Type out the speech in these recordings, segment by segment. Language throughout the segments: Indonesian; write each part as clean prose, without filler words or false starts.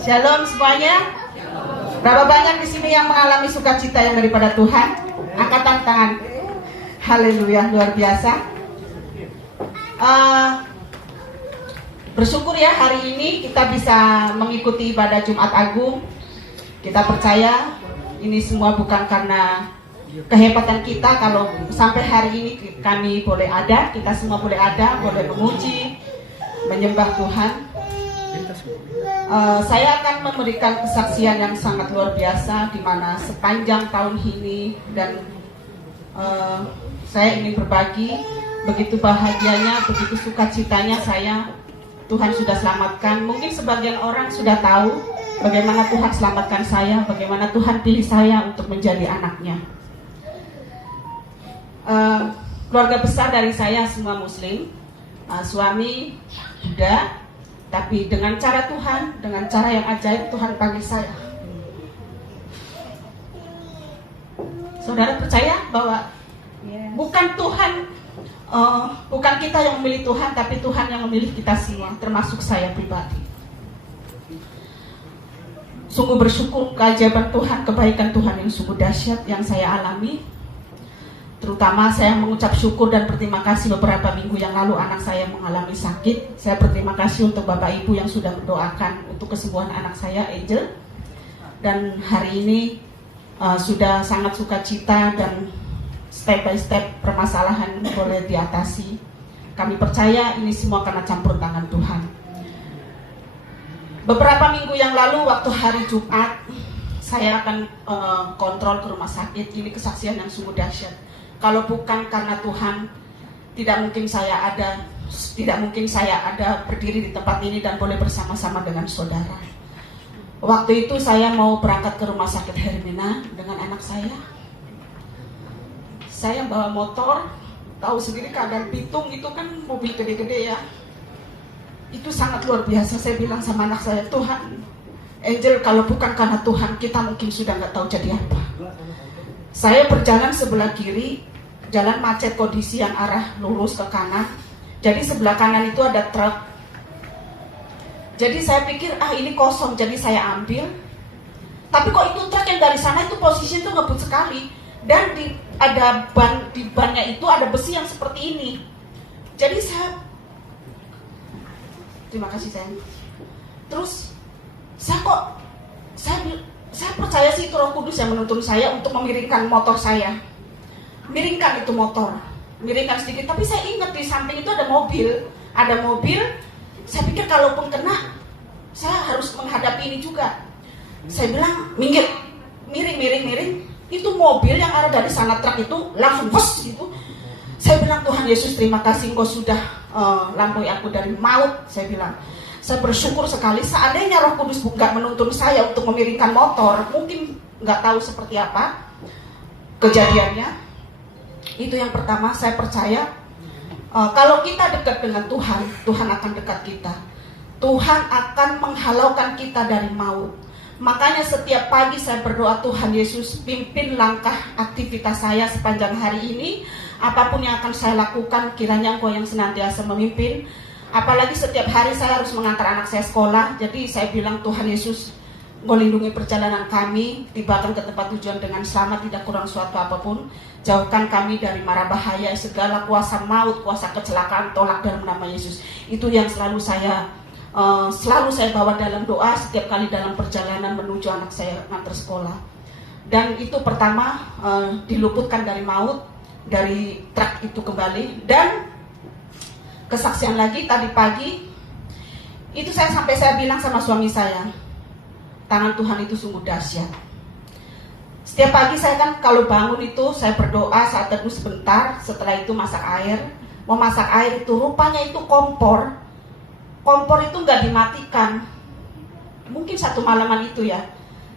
Shalom semuanya. Berapa banyak di sini yang mengalami sukacita yang daripada Tuhan? Angkatan tangan. Haleluya, luar biasa. Bersyukur ya hari ini kita bisa mengikuti ibadah Jumat Agung. Kita percaya ini semua bukan karena kehebatan kita. Kalau sampai hari ini kami boleh ada, kita semua boleh ada, boleh memuji, menyembah Tuhan. Saya akan memberikan kesaksian yang sangat luar biasa di mana sepanjang tahun ini dan saya ingin berbagi begitu bahagianya, begitu sukacitanya saya. Tuhan sudah selamatkan. Mungkin sebagian orang sudah tahu bagaimana Tuhan selamatkan saya, bagaimana Tuhan pilih saya untuk menjadi anaknya. Keluarga besar dari saya semua Muslim, suami Buddha, tapi dengan cara Tuhan, dengan cara yang ajaib Tuhan panggil saya. Saudara percaya bahwa bukan Tuhan, bukan kita yang memilih Tuhan, tapi Tuhan yang memilih kita semua, termasuk saya pribadi. Sungguh bersyukur keajaiban Tuhan, kebaikan Tuhan yang sungguh dahsyat yang saya alami. Terutama saya mengucap syukur dan berterima kasih beberapa minggu yang lalu anak saya mengalami sakit. Saya berterima kasih untuk Bapak Ibu yang sudah mendoakan untuk kesembuhan anak saya, Angel. Dan hari ini sudah sangat sukacita dan step by step permasalahan boleh diatasi. Kami percaya ini semua karena campur tangan Tuhan. Beberapa minggu yang lalu waktu hari Jumat, saya akan kontrol ke rumah sakit. Ini kesaksian yang sungguh dahsyat. Kalau bukan karena Tuhan, tidak mungkin saya ada berdiri di tempat ini dan boleh bersama-sama dengan saudara. Waktu itu saya mau berangkat ke rumah sakit Hermina dengan anak saya. Saya bawa motor, tahu sendiri keadaan Bitung itu kan mobil gede-gede ya. Itu sangat luar biasa. Saya bilang sama anak saya, Tuhan, Angel, kalau bukan karena Tuhan, kita mungkin sudah nggak tahu jadi apa. Saya berjalan sebelah kiri, jalan macet kondisi yang arah lurus ke kanan. Jadi sebelah kanan itu ada truk. Jadi saya pikir, ini kosong, jadi saya ambil. Tapi kok itu truk yang dari sana itu posisi itu ngebut sekali. Dan di bannya itu ada besi yang seperti ini. Jadi terima kasih sayang. Terus saya percaya sih itu Roh Kudus yang menuntun saya untuk memiringkan motor saya. Miringkan itu motor, miringkan sedikit. Tapi saya ingat di samping itu ada mobil. Saya pikir kalaupun kena, saya harus menghadapi ini juga. Saya bilang, minggir, miring. Itu mobil yang ada dari sana truk itu langsung bus gitu. Saya bilang, Tuhan Yesus terima kasih Engkau sudah lampaui aku dari maut. Saya bilang, saya bersyukur sekali. Seandainya Roh Kudus nggak menuntun saya untuk memiringkan motor, mungkin nggak tahu seperti apa kejadiannya. Itu yang pertama. Saya percaya kalau kita dekat dengan Tuhan, Tuhan akan dekat kita. Tuhan akan menghalaukan kita dari maut. Makanya setiap pagi saya berdoa, Tuhan Yesus pimpin langkah aktivitas saya sepanjang hari ini. Apapun yang akan saya lakukan, kiranya Engkau yang senantiasa memimpin. Apalagi setiap hari saya harus mengantar anak saya sekolah. Jadi saya bilang, Tuhan Yesus, Engkau lindungi perjalanan kami, tibakan ke tempat tujuan dengan selamat, tidak kurang suatu apapun. Jauhkan kami dari mara bahaya, segala kuasa maut, kuasa kecelakaan, tolak dalam nama Yesus. Itu yang selalu saya bawa dalam doa setiap kali dalam perjalanan menuju anak saya ngantar sekolah. Dan itu pertama, diluputkan dari maut, dari truk itu kembali. Dan kesaksian lagi tadi pagi, itu saya bilang sama suami saya, tangan Tuhan itu sungguh dahsyat. Setiap pagi saya kan kalau bangun itu saya berdoa, saat teduh sebentar, setelah itu masak air. Mau masak air itu rupanya itu kompor itu nggak dimatikan. Mungkin satu malaman itu ya.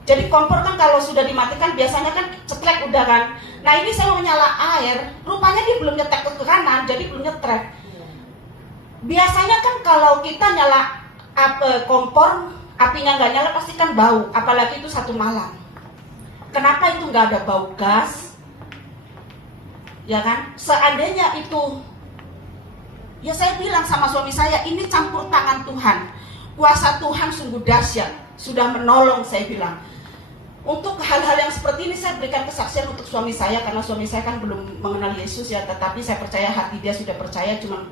Jadi kompor kan kalau sudah dimatikan biasanya kan cetrek udah kan. Nah ini saya mau nyala air, rupanya dia belum nyetrek ke kanan, jadi belum nyetrek. Biasanya kan kalau kita nyala kompor, apinya nggak nyala pasti kan bau, apalagi itu satu malam. Kenapa itu nggak ada bau gas? Ya kan? Seandainya itu, ya saya bilang sama suami saya, ini campur tangan Tuhan. kuasa Tuhan sungguh dahsyat, sudah menolong. Saya bilang, untuk hal-hal yang seperti ini saya berikan kesaksian untuk suami saya, karena suami saya kan belum mengenal Yesus ya, tetapi saya percaya hati dia sudah percaya. Cuma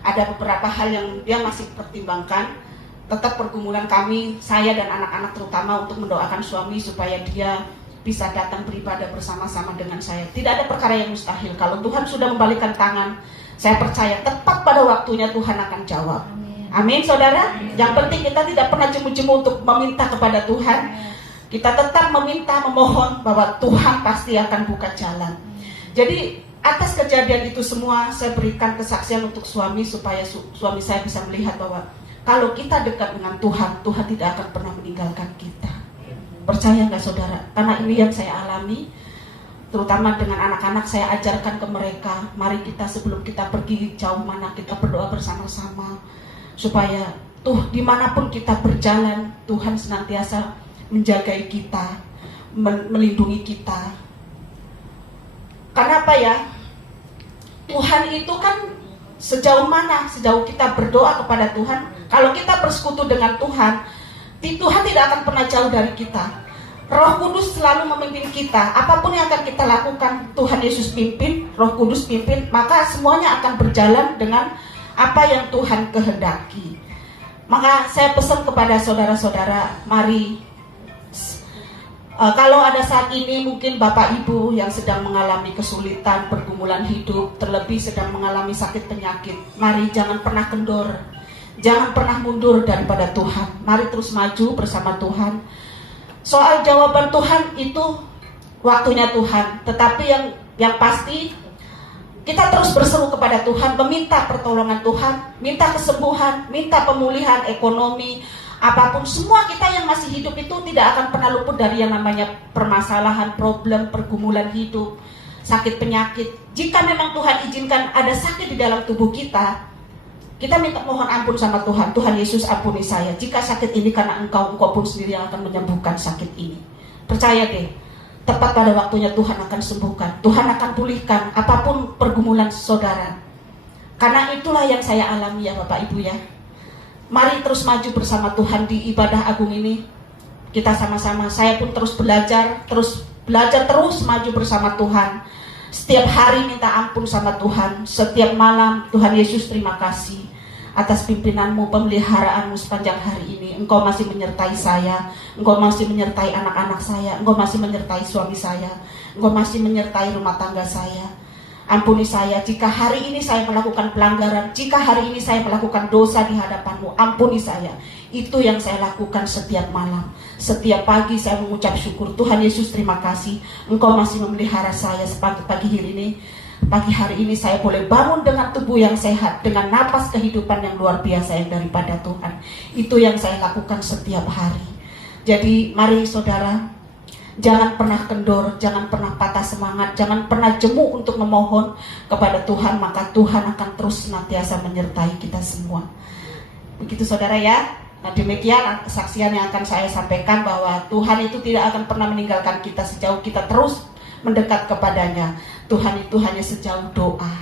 ada beberapa hal yang dia masih pertimbangkan. Tetap pergumulan kami, saya dan anak-anak terutama, untuk mendoakan suami supaya dia bisa datang beribadah bersama-sama dengan saya. Tidak ada perkara yang mustahil. Kalau Tuhan sudah membalikkan tangan, saya percaya tepat pada waktunya Tuhan akan jawab. Amin, saudara. Yang penting kita tidak pernah jemu-jemu untuk meminta kepada Tuhan. Kita tetap meminta, memohon bahwa Tuhan pasti akan buka jalan. Jadi atas kejadian itu semua, saya berikan kesaksian untuk suami supaya suami saya bisa melihat bahwa kalau kita dekat dengan Tuhan, Tuhan tidak akan pernah meninggalkan kita. Percaya nggak saudara? Karena ini yang saya alami, terutama dengan anak-anak. Saya ajarkan ke mereka, mari kita sebelum kita pergi jauh mana, kita berdoa bersama-sama supaya dimanapun kita berjalan, Tuhan senantiasa menjagai kita, melindungi kita. Karena apa ya? Tuhan itu kan sejauh mana, sejauh kita berdoa kepada Tuhan. Kalau kita bersekutu dengan Tuhan, Tuhan tidak akan pernah jauh dari kita. Roh Kudus selalu memimpin kita. Apapun yang akan kita lakukan, Tuhan Yesus pimpin, Roh Kudus pimpin, maka semuanya akan berjalan dengan apa yang Tuhan kehendaki. Maka saya pesan kepada saudara-saudara, mari, kalau ada saat ini mungkin Bapak Ibu yang sedang mengalami kesulitan, pergumulan hidup, terlebih sedang mengalami sakit penyakit, mari jangan pernah kendor, jangan pernah mundur daripada Tuhan. Mari terus maju bersama Tuhan. Soal jawaban Tuhan itu waktunya Tuhan, tetapi yang pasti kita terus berseru kepada Tuhan, meminta pertolongan Tuhan, minta kesembuhan, minta pemulihan ekonomi, apapun. Semua kita yang masih hidup itu tidak akan pernah luput dari yang namanya permasalahan, problem, pergumulan hidup, sakit penyakit. Jika memang Tuhan izinkan ada sakit di dalam tubuh kita, kita minta mohon ampun sama Tuhan. Tuhan Yesus, ampuni saya. Jika sakit ini karena engkau pun sendiri yang akan menyembuhkan sakit ini. Percaya deh, tepat pada waktunya Tuhan akan sembuhkan. Tuhan akan pulihkan apapun pergumulan saudara. Karena itulah yang saya alami ya Bapak Ibu ya. Mari terus maju bersama Tuhan di ibadah agung ini. Kita sama-sama, saya pun terus belajar terus maju bersama Tuhan. Setiap hari minta ampun sama Tuhan. Setiap malam, Tuhan Yesus terima kasih atas pimpinanmu, pemeliharaanmu sepanjang hari ini. Engkau masih menyertai saya, engkau masih menyertai anak-anak saya, engkau masih menyertai suami saya, engkau masih menyertai rumah tangga saya. Ampuni saya jika hari ini saya melakukan pelanggaran, jika hari ini saya melakukan dosa di hadapanmu, ampuni saya. Itu yang saya lakukan setiap malam. Setiap pagi saya mengucap syukur. Tuhan Yesus terima kasih, engkau masih memelihara saya pagi hari ini saya boleh bangun dengan tubuh yang sehat, dengan napas kehidupan yang luar biasa yang daripada Tuhan. Itu yang saya lakukan setiap hari. Jadi mari saudara, jangan pernah kendor, jangan pernah patah semangat, jangan pernah jemu untuk memohon kepada Tuhan, maka Tuhan akan terus senantiasa menyertai kita semua. Begitu saudara ya. Nah demikian kesaksian yang akan saya sampaikan, bahwa Tuhan itu tidak akan pernah meninggalkan kita sejauh kita terus mendekat kepadanya. Tuhan itu hanya sejauh doa.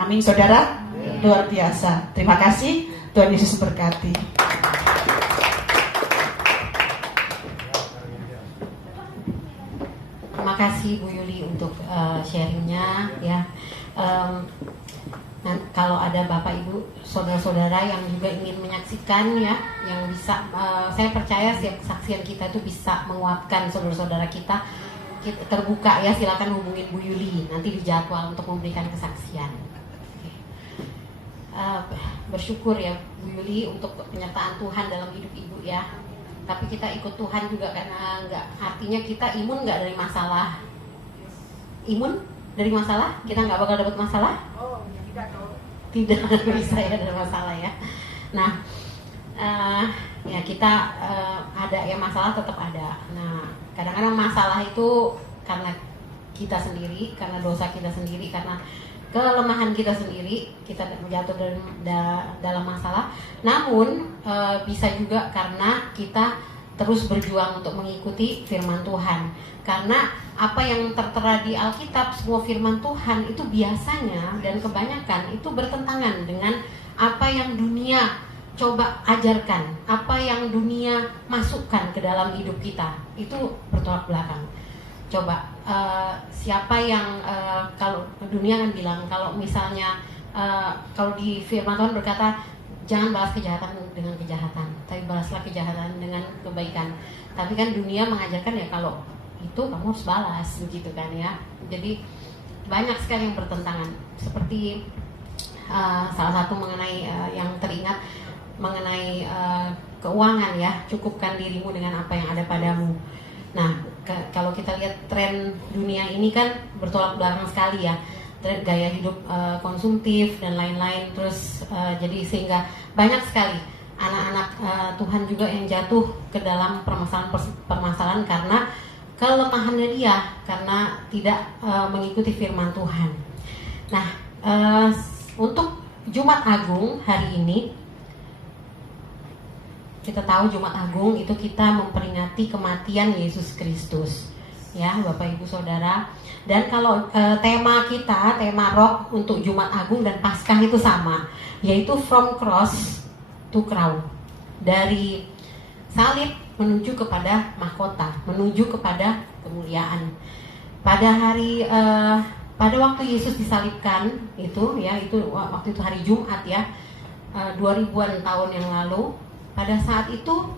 Amin saudara. Luar biasa. Terima kasih. Tuhan Yesus berkati. Terima kasih Bu Yuli untuk sharingnya ya. Nah, kalau ada Bapak Ibu, saudara-saudara yang juga ingin menyaksikan ya, yang bisa, saya percaya setiap kesaksian kita itu bisa menguatkan saudara-saudara kita. Kita terbuka ya, silakan hubungin Bu Yuli nanti di jadwal untuk memberikan kesaksian. Bersyukur ya Bu Yuli untuk penyertaan Tuhan dalam hidup Ibu ya. Tapi kita ikut Tuhan juga karena artinya kita imun nggak dari masalah. Imun dari masalah? Kita nggak bakal dapat masalah? Oh, tidak bisa ya ada masalah ya. Nah, ya kita ada ya masalah tetap ada. Nah, kadang-kadang masalah itu karena kita sendiri, karena dosa kita sendiri, karena kelemahan kita sendiri, kita jatuh dalam masalah. Namun bisa juga karena kita terus berjuang untuk mengikuti firman Tuhan. Karena apa yang tertera di Alkitab, semua firman Tuhan itu biasanya dan kebanyakan itu bertentangan dengan apa yang dunia coba ajarkan apa yang dunia masukkan ke dalam hidup kita, itu bertolak belakang. Coba siapa yang kalau dunia kan bilang kalau misalnya kalau di firman Tuhan berkata jangan balas kejahatan dengan kejahatan, tapi balaslah kejahatan dengan kebaikan. Tapi kan dunia mengajarkan ya kalau itu kamu harus balas, begitu kan ya. Jadi banyak sekali yang bertentangan. Seperti salah satu mengenai yang teringat mengenai keuangan ya, cukupkan dirimu dengan apa yang ada padamu. Nah, kalau kita lihat tren dunia ini kan bertolak belakang sekali ya, tren gaya hidup konsumtif dan lain-lain. Terus jadi sehingga banyak sekali anak-anak Tuhan juga yang jatuh ke dalam permasalahan karena kelemahannya dia, karena tidak mengikuti firman Tuhan. Nah, untuk Jumat Agung hari ini, kita tahu Jumat Agung itu kita memperingati kematian Yesus Kristus, ya Bapak Ibu Saudara. Dan kalau tema kita, tema roh untuk Jumat Agung dan Paskah itu sama, yaitu from cross to crown, dari salib menuju kepada mahkota, menuju kepada kemuliaan. Pada waktu Yesus disalibkan itu ya, itu waktu itu hari Jumat ya, 2000-an tahun yang lalu. Pada saat itu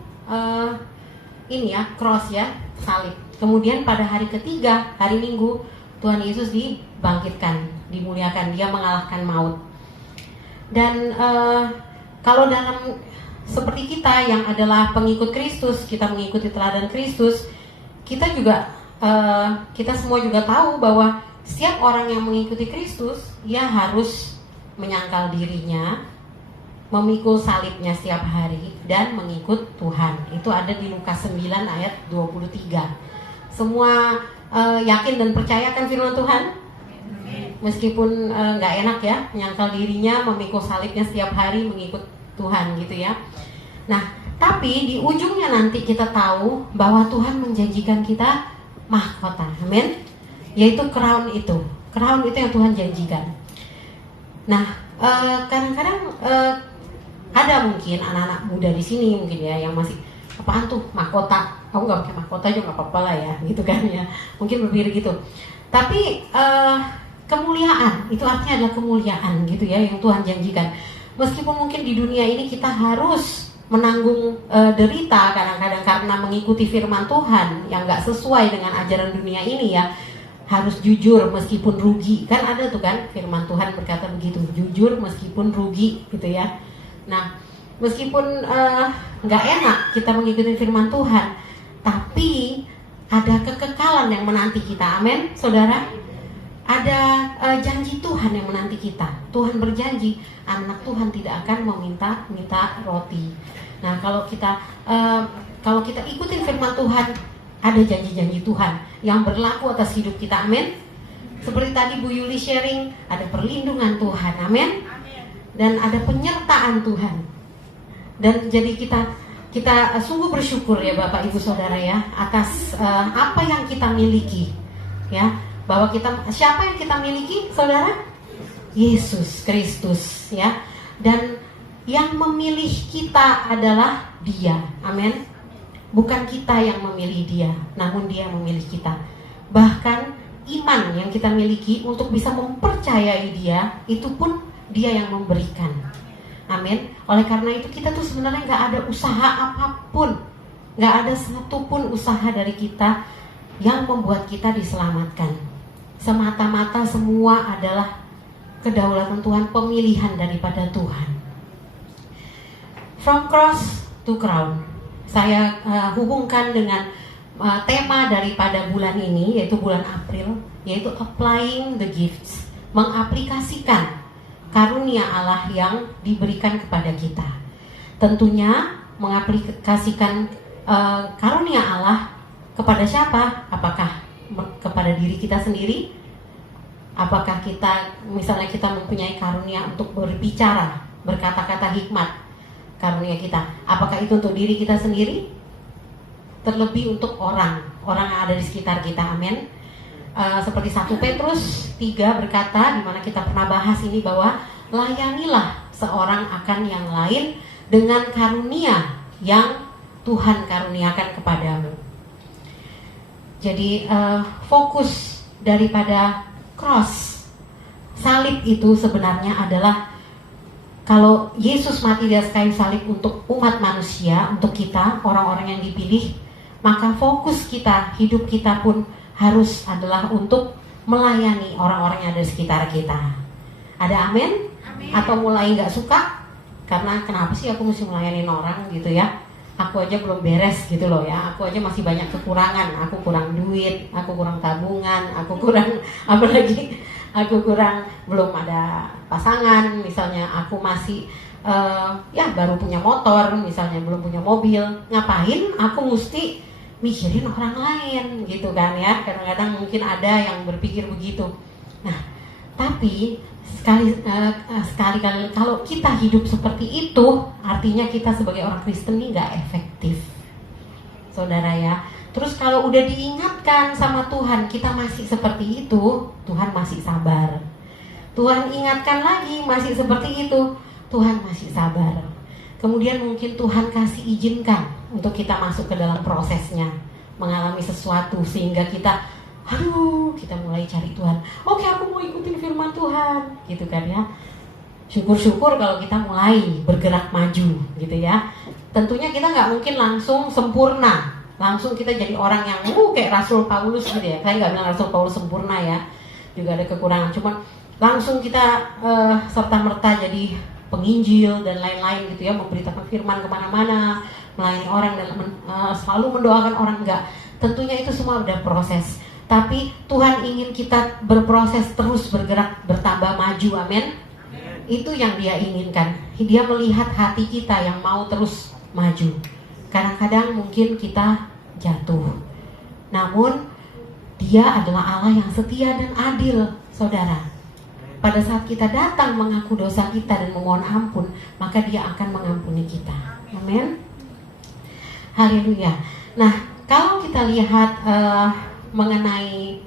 ini ya, cross ya, salib. Kemudian pada hari ketiga, hari Minggu, Tuhan Yesus dibangkitkan, dimuliakan, dia mengalahkan maut. Dan kalau dalam seperti kita yang adalah pengikut Kristus, kita mengikuti teladan Kristus, kita juga kita semua juga tahu bahwa setiap orang yang mengikuti Kristus, dia harus menyangkal dirinya, memikul salibnya setiap hari dan mengikut Tuhan. Itu ada di Lukas 9 ayat 23. Semua yakin dan percaya kan firman Tuhan? Meskipun nggak enak ya, menyangkal dirinya, memikul salibnya setiap hari, mengikut Tuhan gitu ya. Nah, tapi di ujungnya nanti kita tahu bahwa Tuhan menjanjikan kita mahkota, amin. Yaitu crown itu yang Tuhan janjikan. Nah, kadang-kadang ada mungkin anak-anak muda di sini mungkin ya yang masih apaan tuh mahkota? Aku nggak pakai mahkota juga nggak apa-apa lah ya, gitu kan ya. Mungkin berpikir gitu. Tapi kemuliaan itu artinya adalah kemuliaan gitu ya yang Tuhan janjikan. Meskipun mungkin di dunia ini kita harus menanggung derita kadang-kadang karena mengikuti firman Tuhan yang nggak sesuai dengan ajaran dunia ini ya. Harus jujur meskipun rugi, kan ada tuh kan firman Tuhan berkata begitu, jujur meskipun rugi gitu ya. Nah, meskipun nggak enak kita mengikuti firman Tuhan, tapi ada kekekalan yang menanti kita, amin, saudara. Ada janji Tuhan yang menanti kita. Tuhan berjanji anak Tuhan tidak akan minta roti. Nah, kalau kita ikutin firman Tuhan, ada janji-janji Tuhan yang berlaku atas hidup kita, amin. Seperti tadi Bu Yuli sharing, ada perlindungan Tuhan, amin. Dan ada penyertaan Tuhan. Dan jadi kita sungguh bersyukur ya Bapak Ibu Saudara ya atas apa yang kita miliki ya, bahwa siapa yang kita miliki saudara? Yesus Kristus ya. Dan yang memilih kita adalah Dia, amin. Bukan kita yang memilih Dia, namun Dia yang memilih kita. Bahkan iman yang kita miliki untuk bisa mempercayai Dia, itu pun Dia yang memberikan. Amin. Oleh karena itu kita tuh sebenarnya gak ada usaha apapun, gak ada satupun usaha dari kita yang membuat kita diselamatkan. Semata-mata semua adalah kedaulatan Tuhan, pemilihan daripada Tuhan. From cross to crown, saya hubungkan dengan tema daripada bulan ini, yaitu bulan April, yaitu applying the gifts, mengaplikasikan karunia Allah yang diberikan kepada kita. Tentunya mengaplikasikan karunia Allah kepada siapa? Apakah kepada diri kita sendiri? Apakah misalnya kita mempunyai karunia untuk berbicara, berkata-kata hikmat, karunia kita, apakah itu untuk diri kita sendiri? Terlebih untuk orang yang ada di sekitar kita, amin. Seperti 1 Petrus 3 berkata, di mana kita pernah bahas ini, bahwa layanilah seorang akan yang lain dengan karunia yang Tuhan karuniakan kepadamu. Jadi fokus daripada cross, salib itu sebenarnya adalah kalau Yesus mati di atas kayu salib untuk umat manusia, untuk kita, orang-orang yang dipilih, maka fokus kita, hidup kita pun harus adalah untuk melayani orang-orang yang ada di sekitar kita. Ada amin? Amin. Atau mulai gak suka? Karena kenapa sih aku mesti melayani orang gitu ya? Aku aja belum beres gitu loh ya. Aku aja masih banyak kekurangan. Aku kurang duit, aku kurang tabungan, aku kurang apalagi aku kurang belum ada pasangan misalnya, aku masih ya baru punya motor misalnya, belum punya mobil. Ngapain aku mesti mikirin orang lain gitu kan ya. Kadang-kadang mungkin ada yang berpikir begitu. Nah, tapi sekali kalau kita hidup seperti itu, artinya kita sebagai orang Kristen ini gak efektif, saudara ya. Terus kalau udah diingatkan sama Tuhan kita masih seperti itu, Tuhan masih sabar. Tuhan ingatkan lagi masih seperti itu, Tuhan masih sabar. Kemudian mungkin Tuhan kasih izinkan untuk kita masuk ke dalam prosesnya, mengalami sesuatu sehingga kita kita mulai cari Tuhan. Oke, aku mau ikutin firman Tuhan, gitu kan ya. Syukur-syukur kalau kita mulai bergerak maju, gitu ya. Tentunya kita nggak mungkin langsung sempurna, langsung kita jadi orang yang kayak Rasul Paulus gitu ya. Saya nggak bilang Rasul Paulus sempurna ya, juga ada kekurangan. Cuman langsung kita serta-merta jadi penginjil dan lain-lain gitu ya, memberitakan firman kemana-mana, melayani orang dan selalu mendoakan orang. Enggak, tentunya itu semua udah proses. Tapi Tuhan ingin kita berproses terus, bergerak, bertambah maju, amin. Itu yang Dia inginkan. Dia melihat hati kita yang mau terus maju. Kadang-kadang mungkin kita jatuh, namun Dia adalah Allah yang setia dan adil, saudara. Pada saat kita datang mengaku dosa kita dan memohon ampun, maka Dia akan mengampuni kita, amin. Haleluya. Nah, kalau kita lihat mengenai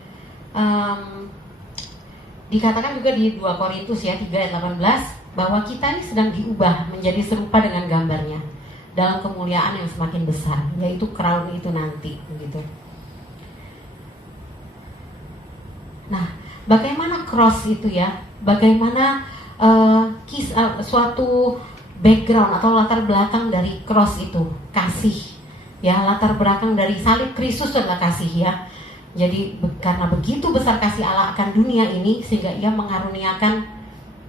dikatakan juga di 2 Korintus ya 3 ayat 18 bahwa kita ini sedang diubah menjadi serupa dengan gambarnya dalam kemuliaan yang semakin besar, yaitu crown itu nanti begitu. Nah, bagaimana cross itu ya? Bagaimana suatu background atau latar belakang dari cross itu? Kasih ya, latar belakang dari salib Kristus adalah kasih ya. Jadi karena begitu besar kasih Allah akan dunia ini sehingga Ia mengaruniakan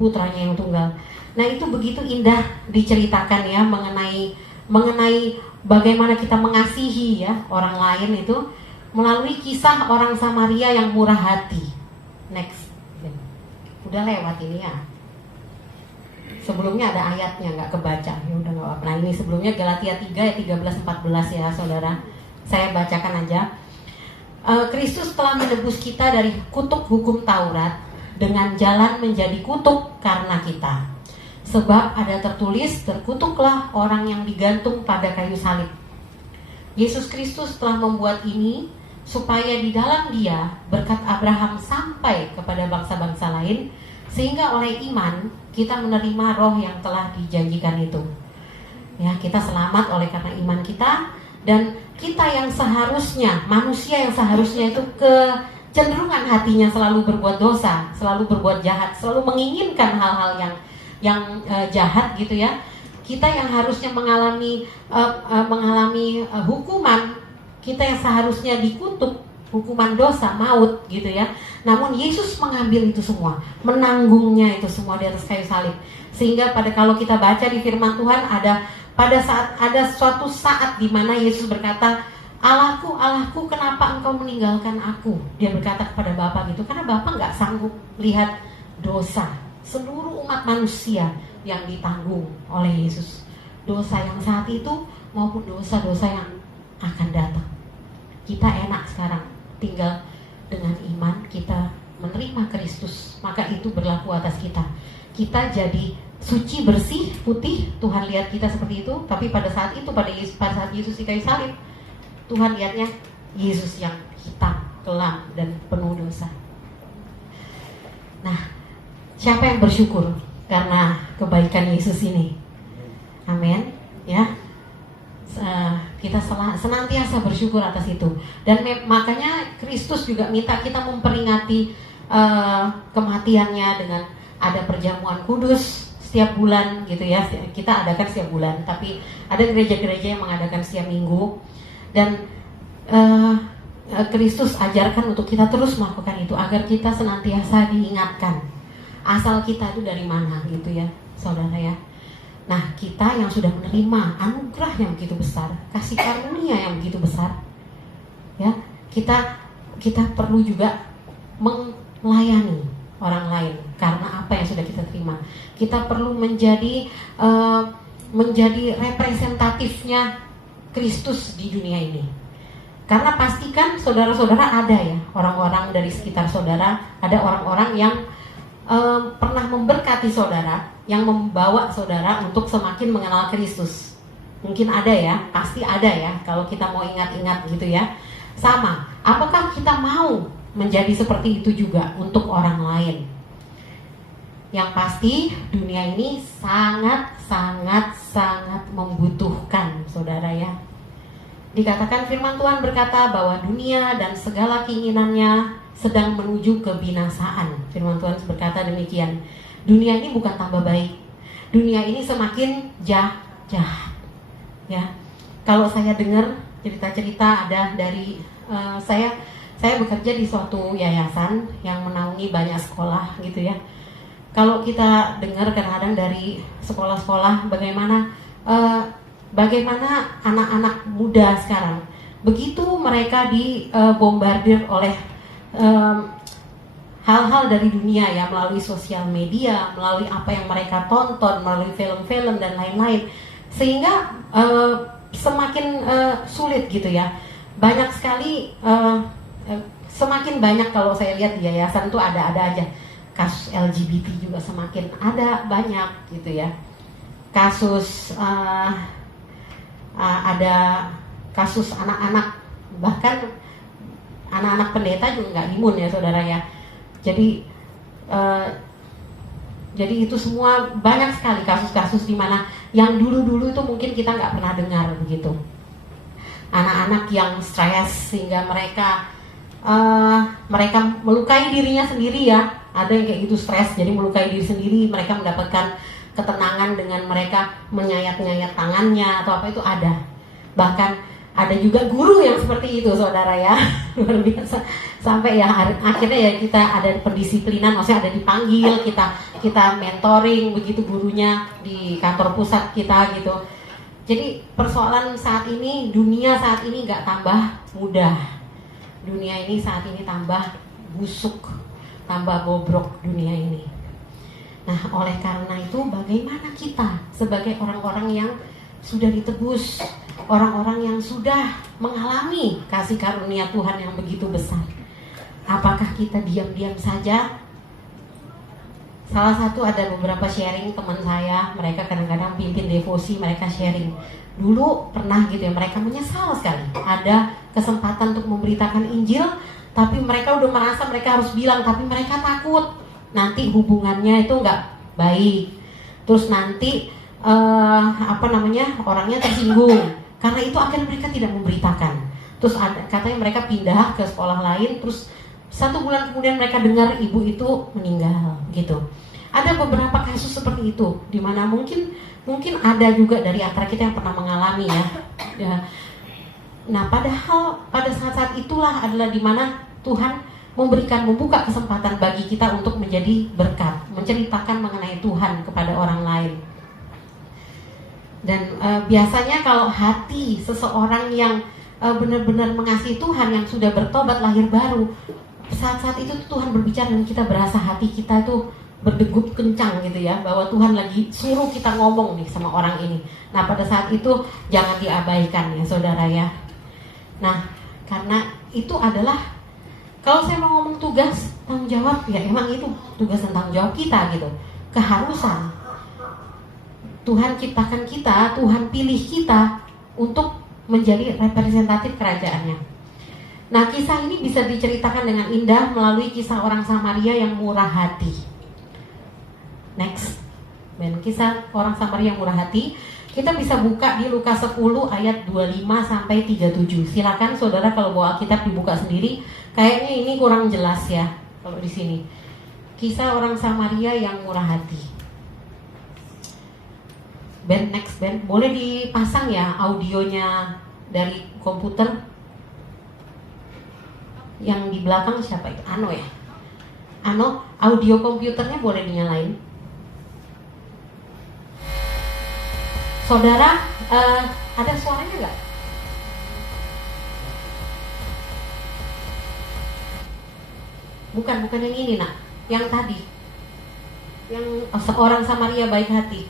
putranya yang tunggal. Nah, itu begitu indah diceritakan ya mengenai bagaimana kita mengasihi ya orang lain itu melalui kisah orang Samaria yang murah hati. Next. Udah lewat ini ya. Sebelumnya ada ayatnya nggak kebaca. Ya udah nggak apa-apa. Nah, ini sebelumnya Galatia 3 ayat 13-14 ya saudara. Saya bacakan aja. Kristus telah menebus kita dari kutuk hukum Taurat dengan jalan menjadi kutuk karena kita. Sebab ada tertulis, terkutuklah orang yang digantung pada kayu salib. Yesus Kristus telah membuat ini supaya di dalam Dia berkat Abraham sampai kepada bangsa-bangsa lain, sehingga oleh iman kita menerima roh yang telah dijanjikan itu. Ya, kita selamat oleh karena iman kita. Dan kita yang seharusnya, manusia yang seharusnya itu kecenderungan hatinya selalu berbuat dosa, selalu berbuat jahat, selalu menginginkan hal-hal yang jahat gitu ya. Kita yang harusnya mengalami hukuman, kita yang seharusnya dikutuk, hukuman dosa, maut gitu ya. Namun Yesus mengambil itu semua, menanggungnya itu semua di atas kayu salib. Sehingga kalau kita baca di firman Tuhan ada suatu saat di mana Yesus berkata, Allahku, Allahku, kenapa engkau meninggalkan aku? Dia berkata kepada Bapa gitu, karena Bapa gak sanggup lihat dosa seluruh umat manusia yang ditanggung oleh Yesus. Dosa yang saat itu maupun dosa-dosa yang akan datang. Kita enak sekarang tinggal dengan iman, kita menerima Kristus, maka itu berlaku atas kita. Kita jadi suci, bersih, putih. Tuhan lihat kita seperti itu. Tapi pada saat itu, pada saat Yesus di kayu salib, Tuhan lihatnya Yesus yang hitam, kelam, dan penuh dosa. Nah, siapa yang bersyukur karena kebaikan Yesus ini? Amin, ya. Kita senantiasa bersyukur atas itu. Dan makanya Kristus juga minta kita memperingati kematiannya dengan ada perjamuan kudus setiap bulan gitu ya. Kita adakan setiap bulan, tapi ada gereja-gereja yang mengadakan setiap minggu. Dan Kristus ajarkan untuk kita terus melakukan itu agar kita senantiasa diingatkan asal kita itu dari mana gitu ya, saudara ya. Nah, kita yang sudah menerima anugerah yang begitu besar, kasih karunia yang begitu besar, ya, kita perlu juga melayani orang lain karena apa yang sudah kita terima. Kita perlu menjadi representatifnya Kristus di dunia ini. Karena pastikan saudara-saudara ada ya orang-orang dari sekitar saudara, ada orang-orang yang pernah memberkati saudara, yang membawa saudara untuk semakin mengenal Kristus. Mungkin ada ya, pasti ada ya, kalau kita mau ingat-ingat gitu ya. Sama, apakah kita mau menjadi seperti itu juga untuk orang lain? Yang pasti dunia ini sangat membutuhkan saudara ya. Dikatakan firman Tuhan berkata bahwa dunia dan segala keinginannya sedang menuju kebinasaan. Firman Tuhan berkata demikian. Dunia ini bukan tambah baik. Dunia ini semakin jahat. Ya. Kalau saya dengar cerita-cerita ada dari saya bekerja di suatu yayasan yang menaungi banyak sekolah gitu ya. Kalau kita dengar kadang-kadang dari sekolah-sekolah bagaimana anak-anak muda sekarang, begitu mereka dibombardir oleh hal-hal dari dunia ya, melalui sosial media, melalui apa yang mereka tonton, melalui film-film dan lain-lain, sehingga semakin sulit gitu ya. Banyak sekali, semakin banyak kalau saya lihat di yayasan itu ada aja kasus LGBT juga semakin ada banyak gitu ya. Kasus ada kasus anak-anak, bahkan anak-anak pendeta juga nggak imun ya saudara ya. Jadi itu semua banyak sekali kasus-kasus di mana yang dulu-dulu itu mungkin kita nggak pernah dengar begitu. Anak-anak yang stres sehingga mereka melukai dirinya sendiri ya. Ada yang kayak gitu, stres jadi melukai diri sendiri. Mereka mendapatkan ketenangan dengan mereka menyayat-nyayat tangannya atau apa, itu ada. Bahkan ada juga guru yang seperti itu saudara ya. Luar biasa. Sampai ya akhirnya ya kita ada pendisiplinan, maksudnya ada dipanggil, kita mentoring begitu gurunya di kantor pusat kita gitu. Jadi persoalan saat ini, dunia saat ini gak tambah mudah. Dunia ini saat ini tambah busuk, tambah bobrok dunia ini. Nah, oleh karena itu bagaimana kita sebagai orang-orang yang sudah ditebus, orang-orang yang sudah mengalami kasih karunia Tuhan yang begitu besar, apakah kita diam-diam saja? Salah satu ada beberapa sharing teman saya, mereka kadang-kadang pimpin devosi, mereka sharing. Dulu pernah gitu ya, mereka menyesal sekali. Ada kesempatan untuk memberitakan Injil, tapi mereka udah merasa mereka harus bilang, tapi mereka takut nanti hubungannya itu nggak baik. Terus nanti orangnya tersinggung. Karena itu akhirnya mereka tidak memberitakan. Terus katanya mereka pindah ke sekolah lain, terus 1 bulan kemudian mereka dengar ibu itu meninggal gitu. Ada beberapa kasus seperti itu, di mana mungkin ada juga dari antara kita yang pernah mengalami ya. Nah, padahal pada saat-saat itulah adalah di mana Tuhan membuka kesempatan bagi kita untuk menjadi berkat, menceritakan mengenai Tuhan kepada orang lain. Dan biasanya kalau hati seseorang yang benar-benar mengasihi Tuhan, yang sudah bertobat lahir baru, saat-saat itu Tuhan berbicara dan kita berasa hati kita itu berdegup kencang gitu ya, bahwa Tuhan lagi suruh kita ngomong nih sama orang ini. Nah, pada saat itu jangan diabaikan ya saudara ya. Nah, karena itu adalah, kalau saya mau ngomong tugas, tanggung jawab, ya emang itu tugas dan tanggung jawab kita gitu. Keharusan. Tuhan ciptakan kita, Tuhan pilih kita untuk menjadi representatif kerajaannya. Nah, kisah ini bisa diceritakan dengan indah melalui kisah orang Samaria yang murah hati. Next. Dan kisah orang Samaria yang murah hati, Kita bisa buka di Lukas 10 ayat 25 sampai 37. Silakan saudara kalau bawa Alkitab dibuka sendiri. Kayaknya ini kurang jelas ya kalau di sini. Kisah orang Samaria yang murah hati. Next band, boleh dipasang ya audionya dari komputer. Yang di belakang siapa itu? Ano ya? Ano, audio komputernya boleh dinyalain. Saudara, ada suaranya nggak? Bukan yang ini nak, yang tadi, yang seorang Samaria baik hati.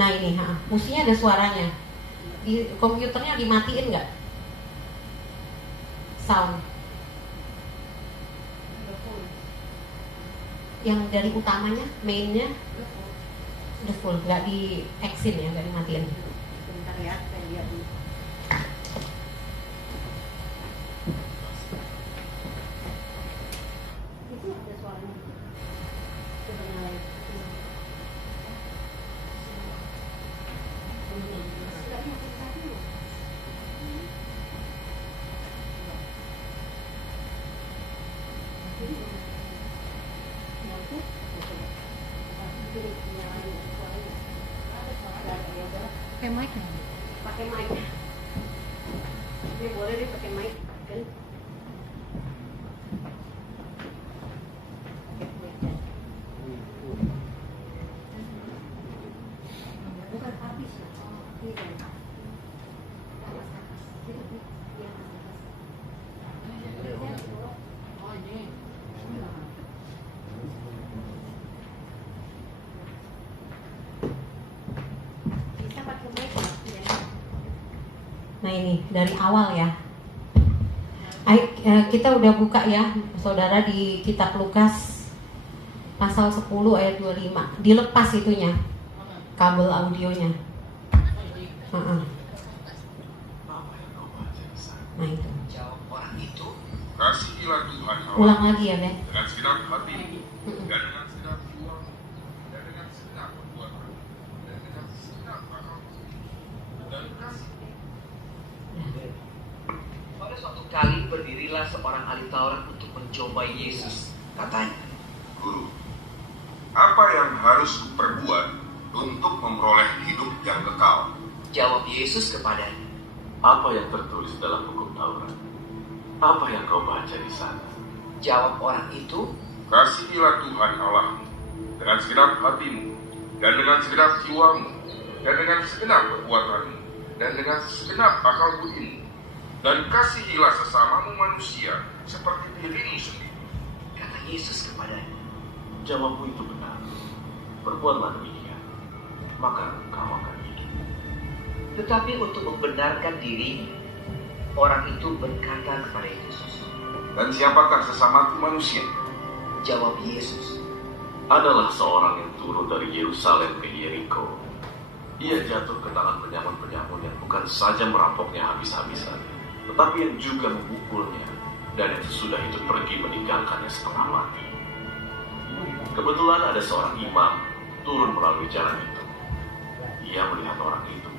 Nah ini, mestinya ada suaranya. Di komputernya dimatiin nggak? Sound. Yang dari utamanya, mainnya udah full, nggak di exit ya, nggak dimatiin. Bentar ya, saya lihat dulu. Itu ada suaranya. Coba nyalain. Pakai mic ya? Pakai mic. Ini boleh deh pakai mic kan? Bukan habis ya? Ini kan? Oh ini. Nah ini dari awal ya. Kita udah buka ya saudara di kitab Lukas pasal 10 ayat 25. Dilepas itunya, kabel audionya. Nah itu. Jawab orang itu, Kasihilah Tuhan Allah Ulang lagi ya Ben. dengan segenap hatimu dan dengan segenap jiwamu dan dengan segenap perbuatanmu dan dengan segenap akalmu dan kasih. pada suatu kali berdirilah seorang ahli Taurat untuk mencobai Yesus. Katanya, Guru, apa yang harus kuperbuat untuk memperoleh hidup yang kekal? jawab Yesus kepadanya, Apa yang tertulis dalam hukum Taurat? Apa yang kau baca di sana? jawab orang itu, Kasihilah Tuhan Allahmu dengan segenap hatimu dan dengan segenap jiwamu dan dengan segenap perbuatanmu dan dengan segenap akal budimu, dan kasihilah sesamamu manusia seperti dirimu sendiri. kata Yesus kepadanya, Jawabmu itu benar. Perbuatlah demikian, maka kau akan hidup. tetapi untuk membenarkan dirinya, orang itu berkata kepada Yesus, Dan siapakah sesamaku manusia? jawab Yesus, Adalah seorang yang turun dari Yerusalem ke Yeriko. Ia jatuh ke tangan penyamun-penyamun yang bukan saja merampoknya habis-habisan, tetapi yang juga memukulnya, dan yang sesudah itu pergi meninggalkannya setengah mati. Kebetulan ada seorang imam turun melalui jalan itu. Ia melihat orang itu,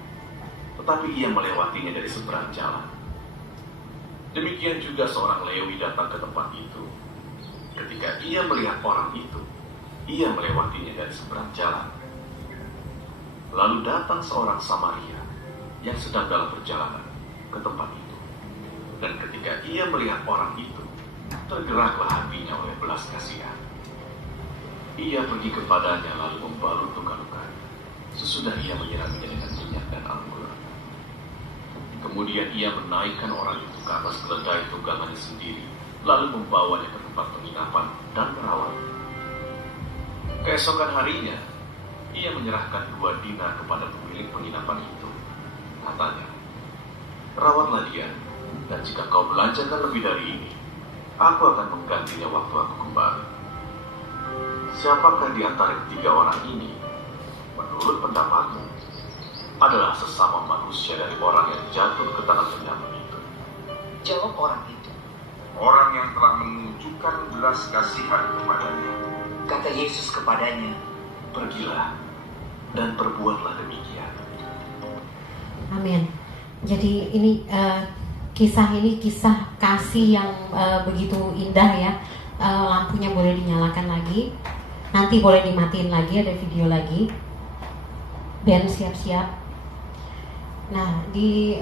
tetapi ia melewatinya dari seberang jalan. Demikian juga seorang Lewi datang ke tempat itu. Ketika ia melihat orang itu, ia melewatinya dari seberang jalan. Lalu datang seorang Samaria yang sedang dalam perjalanan ke tempat itu. Dan ketika ia melihat orang itu, tergeraklah hatinya oleh belas kasihan. Ia pergi kepadanya lalu membalut luka-lukanya. Sesudah ia menyiraminya dengan minyak dan anggur. Kemudian ia menaikkan orang itu ke atas keledai tunggangannya sendiri, lalu membawanya ke tempat penginapan dan merawatnya. Keesokan harinya, ia menyerahkan 2 dinar kepada pemilik penginapan itu. Katanya, rawatlah dia, dan jika kau belanjakan lebih dari ini, aku akan menggantinya waktu aku kembali. Siapakah di antara ketiga orang ini, menurut pendapatmu, adalah sesama manusia dari orang yang jatuh ke tangan penyamun itu? jawab orang itu, Orang yang telah menunjukkan belas kasihan kepadanya. kata Yesus kepadanya, Pergilah, dan perbuatlah demikian. Amin. Jadi ini kisah kasih yang begitu indah ya. Lampunya boleh dinyalakan lagi. Nanti boleh dimatiin lagi, ada video lagi. Ben siap-siap. Nah, di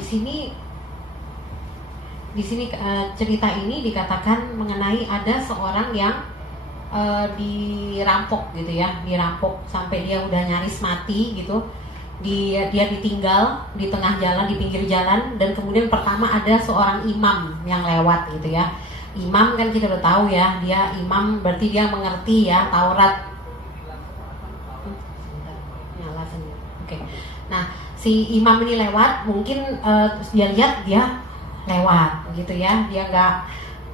sini cerita ini dikatakan mengenai ada seorang yang dirampok gitu ya, dirampok sampai dia udah nyaris mati gitu. Dia ditinggal di tengah jalan, di pinggir jalan, dan kemudian pertama ada seorang imam yang lewat gitu ya. Imam kan kita udah tahu ya, dia imam berarti dia mengerti ya Taurat. Nyala sendiri. Oke. Nah, si imam ini lewat, mungkin dia lihat dia lewat gitu ya. Dia nggak,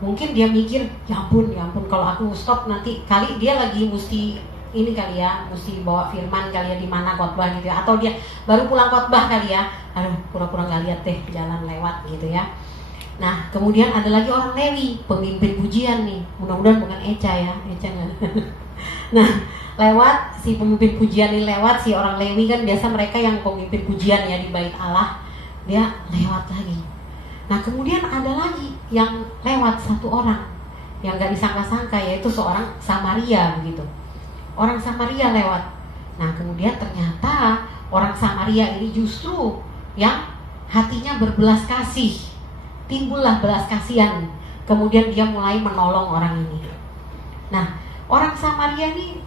mungkin dia mikir ya ampun kalau aku stop nanti kali dia lagi mesti ini kali ya, mesti bawa firman kali ya di mana khotbah gitu ya, atau dia baru pulang khotbah kali ya, aduh pura-pura nggak lihat deh jalan lewat gitu ya. Nah kemudian ada lagi orang Lewi, pemimpin pujian nih, mudah-mudahan bukan Eca ya, Eca nggak. Nah lewat, si pemimpin pujian ini lewat, si orang Lewi kan biasa mereka yang pemimpin pujian ya di bait Allah, dia lewat lagi. Nah kemudian ada lagi yang lewat satu orang yang nggak disangka-sangka, yaitu seorang Samaria begitu. Orang Samaria lewat. Nah kemudian ternyata orang Samaria ini justru yang hatinya berbelas kasih. Timbullah belas kasihan. Kemudian dia mulai menolong orang ini. Nah orang Samaria ini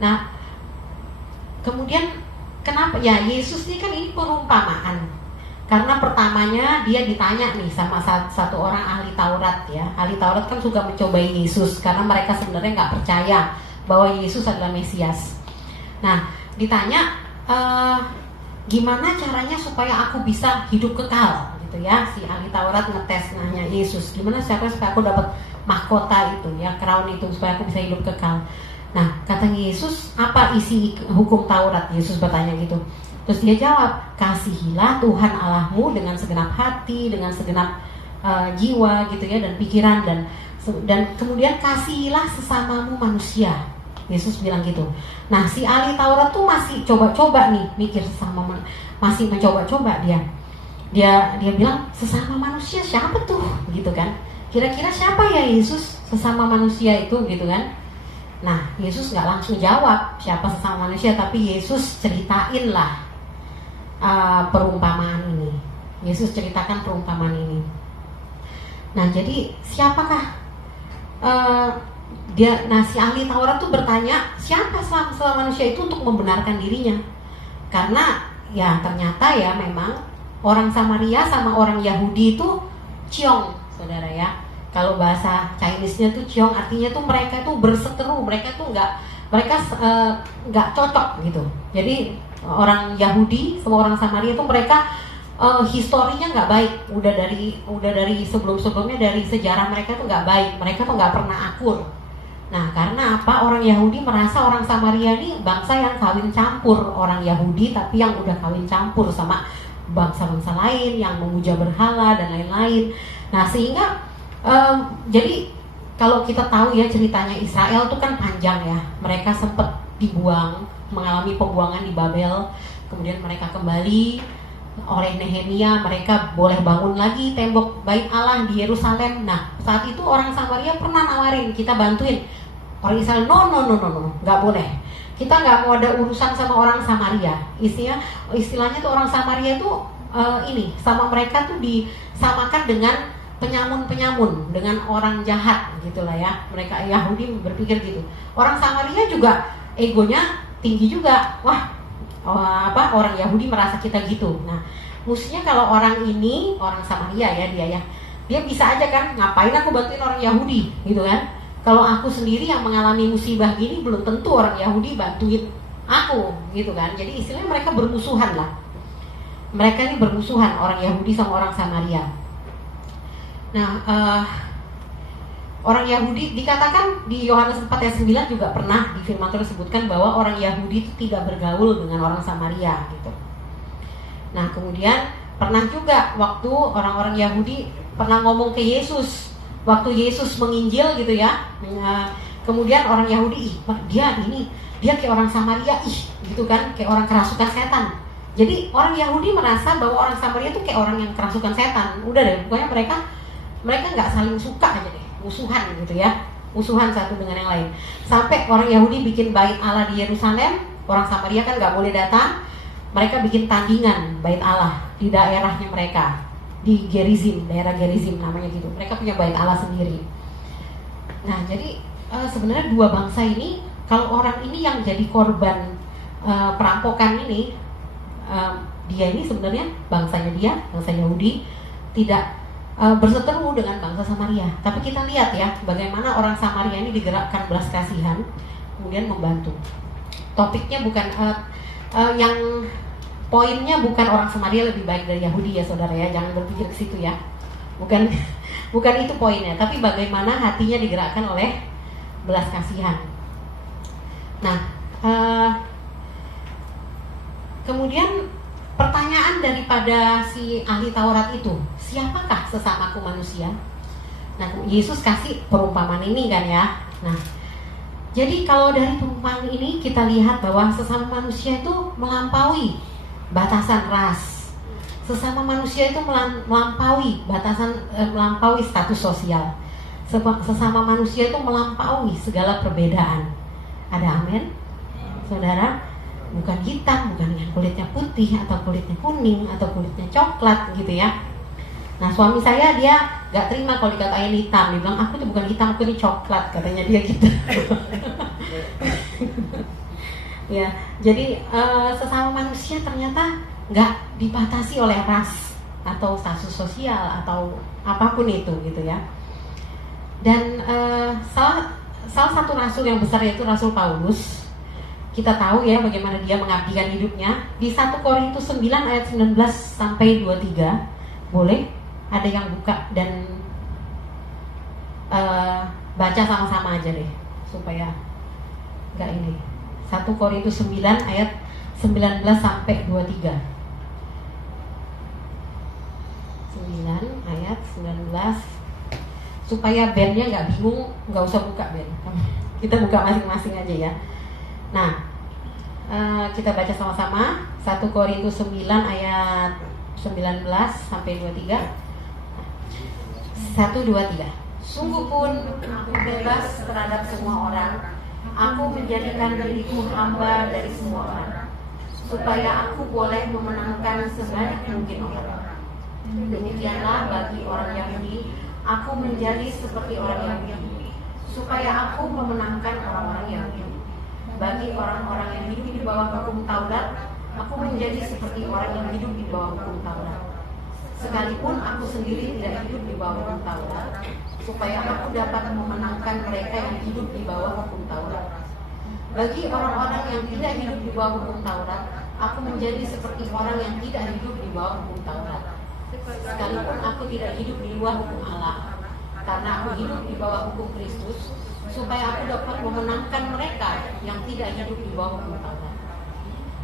nah kemudian kenapa ya, Yesus ini kan ini perumpamaan. Karena pertamanya dia ditanya nih sama satu orang ahli Taurat ya. Ahli Taurat kan suka mencobai Yesus karena mereka sebenarnya nggak percaya bahwa Yesus adalah Mesias. Nah ditanya gimana caranya supaya aku bisa hidup kekal gitu ya. Si ahli Taurat ngetes, nanya Yesus gimana supaya aku dapat mahkota itu ya, crown itu, supaya aku bisa hidup kekal. Nah kata Yesus, apa isi hukum Taurat? Yesus bertanya gitu. Terus dia jawab, kasihilah Tuhan Allahmu dengan segenap hati, dengan segenap jiwa gitu ya, dan pikiran, dan kemudian kasihilah sesamamu manusia. Yesus bilang gitu. Nah si ahli Taurat tuh masih coba-coba nih mikir masih mencoba-coba dia bilang sesama manusia siapa tuh gitu kan? Kira-kira siapa ya Yesus sesama manusia itu gitu kan? Nah Yesus nggak langsung jawab siapa sesama manusia, tapi Yesus ceritain lah perumpamaan ini. Yesus ceritakan perumpamaan ini. Nah jadi siapakah si ahli Taurat tuh bertanya siapa sesama manusia itu untuk membenarkan dirinya. Karena ya ternyata ya memang orang Samaria sama orang Yahudi itu ciong, saudara ya. Kalau bahasa Chinese-nya tuh ciong, artinya tuh mereka tuh berseteru, mereka tuh nggak cocok gitu. Jadi orang Yahudi sama orang Samaria itu mereka historinya nggak baik. Udah dari sebelum-sebelumnya, dari sejarah mereka tuh nggak baik. Mereka tuh nggak pernah akur. Nah karena apa? Orang Yahudi merasa orang Samaria ini bangsa yang kawin campur. Orang Yahudi tapi yang udah kawin campur sama bangsa-bangsa lain yang memuja berhala dan lain-lain. Nah sehingga jadi kalau kita tahu ya ceritanya Israel tuh kan panjang ya. Mereka sempat dibuang, mengalami pembuangan di Babel. Kemudian mereka kembali oleh Nehemia, mereka boleh bangun lagi tembok bait Allah di Yerusalem. Nah saat itu orang Samaria pernah nawarin kita bantuin. Orang Israel no, nggak boleh. Kita nggak mau ada urusan sama orang Samaria. Istilahnya tuh orang Samaria tuh sama mereka tuh disamakan dengan penyamun, dengan orang jahat gitulah ya. Mereka Yahudi berpikir gitu. Orang Samaria juga egonya tinggi juga. Orang Yahudi merasa kita gitu. Nah, mestinya kalau orang Samaria ya dia bisa aja kan, ngapain aku bantuin orang Yahudi gitu kan? Kalau aku sendiri yang mengalami musibah gini, belum tentu orang Yahudi bantuin aku gitu kan? Jadi istilahnya mereka bermusuhan lah. Mereka ini bermusuhan, orang Yahudi sama orang Samaria. Nah, orang Yahudi dikatakan di Yohanes 4 ayat 9 juga pernah di firman Tuhan disebutkan bahwa orang Yahudi itu tidak bergaul dengan orang Samaria gitu. Nah kemudian pernah juga waktu orang-orang Yahudi pernah ngomong ke Yesus, waktu Yesus menginjil gitu ya. Kemudian orang Yahudi, dia ini dia kayak orang Samaria, gitu kan, kayak orang kerasukan setan. Jadi orang Yahudi merasa bahwa orang Samaria tuh kayak orang yang kerasukan setan. Udah deh, pokoknya mereka nggak saling suka aja deh, musuhan gitu ya, musuhan satu dengan yang lain. Sampai orang Yahudi bikin bait Allah di Yerusalem, orang Samaria kan nggak boleh datang. Mereka bikin tandingan bait Allah di daerahnya mereka, di Gerizim, daerah Gerizim namanya gitu. Mereka punya bait Allah sendiri. Nah, jadi sebenarnya dua bangsa ini, kalau orang ini yang jadi korban perampokan ini, dia ini sebenarnya bangsanya dia, bangsa Yahudi, tidak berseteru dengan bangsa Samaria. Tapi kita lihat ya, bagaimana orang Samaria ini digerakkan belas kasihan, kemudian membantu. Topiknya bukan yang poinnya bukan orang Samaria lebih baik dari Yahudi ya saudara ya, jangan berpikir ke situ ya. Bukan itu poinnya, tapi bagaimana hatinya digerakkan oleh belas kasihan. Nah, kemudian pertanyaan daripada si ahli Taurat itu, siapakah sesamaku manusia? Nah, Yesus kasih perumpamaan ini kan ya. Nah, jadi kalau dari perumpamaan ini kita lihat bahwa sesama manusia itu melampaui batasan ras. Sesama manusia itu melampaui batasan, melampaui status sosial. Sesama manusia itu melampaui segala perbedaan. Ada amin? Saudara, bukan hitam, bukan yang kulitnya putih atau kulitnya kuning atau kulitnya coklat gitu ya. Nah, suami saya dia gak terima kalau dikatain hitam. Dia bilang, aku tuh bukan hitam, aku ini coklat, katanya dia gitu. Ya, jadi sesama manusia ternyata gak dibatasi oleh ras atau status sosial atau apapun itu gitu ya. Dan salah satu rasul yang besar yaitu Rasul Paulus, kita tahu ya bagaimana dia mengabdikan hidupnya. Di 1 Korintus 9 ayat 19 sampai 23, boleh ada yang buka dan baca sama-sama aja deh supaya enggak ini. 1 Korintus 9 ayat 19 sampai 23. 9 ayat 19, supaya bandnya nggak bingung, nggak usah buka band, kita buka masing-masing aja ya. Nah, kita baca sama-sama 1 Korintus 9 ayat 19 sampai 23. 1, 2, 3. Sungguh pun aku bebas terhadap semua orang. Aku menjadikan diriku hamba dari semua orang, supaya aku boleh memenangkan sebanyak mungkin orang. Demikianlah bagi orang Yahudi, aku menjadi seperti orang Yahudi, supaya aku memenangkan orang-orang Yahudi. Bagi orang-orang yang hidup di bawah hukum Taurat, aku menjadi seperti orang yang hidup di bawah hukum Taurat. Sekalipun aku sendiri tidak hidup di bawah hukum Taurat, supaya aku dapat memenangkan mereka yang hidup di bawah hukum Taurat. Bagi orang-orang yang tidak hidup di bawah hukum Taurat, aku menjadi seperti orang yang tidak hidup di bawah hukum Taurat. Sekalipun aku tidak hidup di luar hukum Allah, karena aku hidup di bawah hukum Kristus, supaya aku dapat memenangkan mereka yang tidak hidup di bawah hukum Taurat.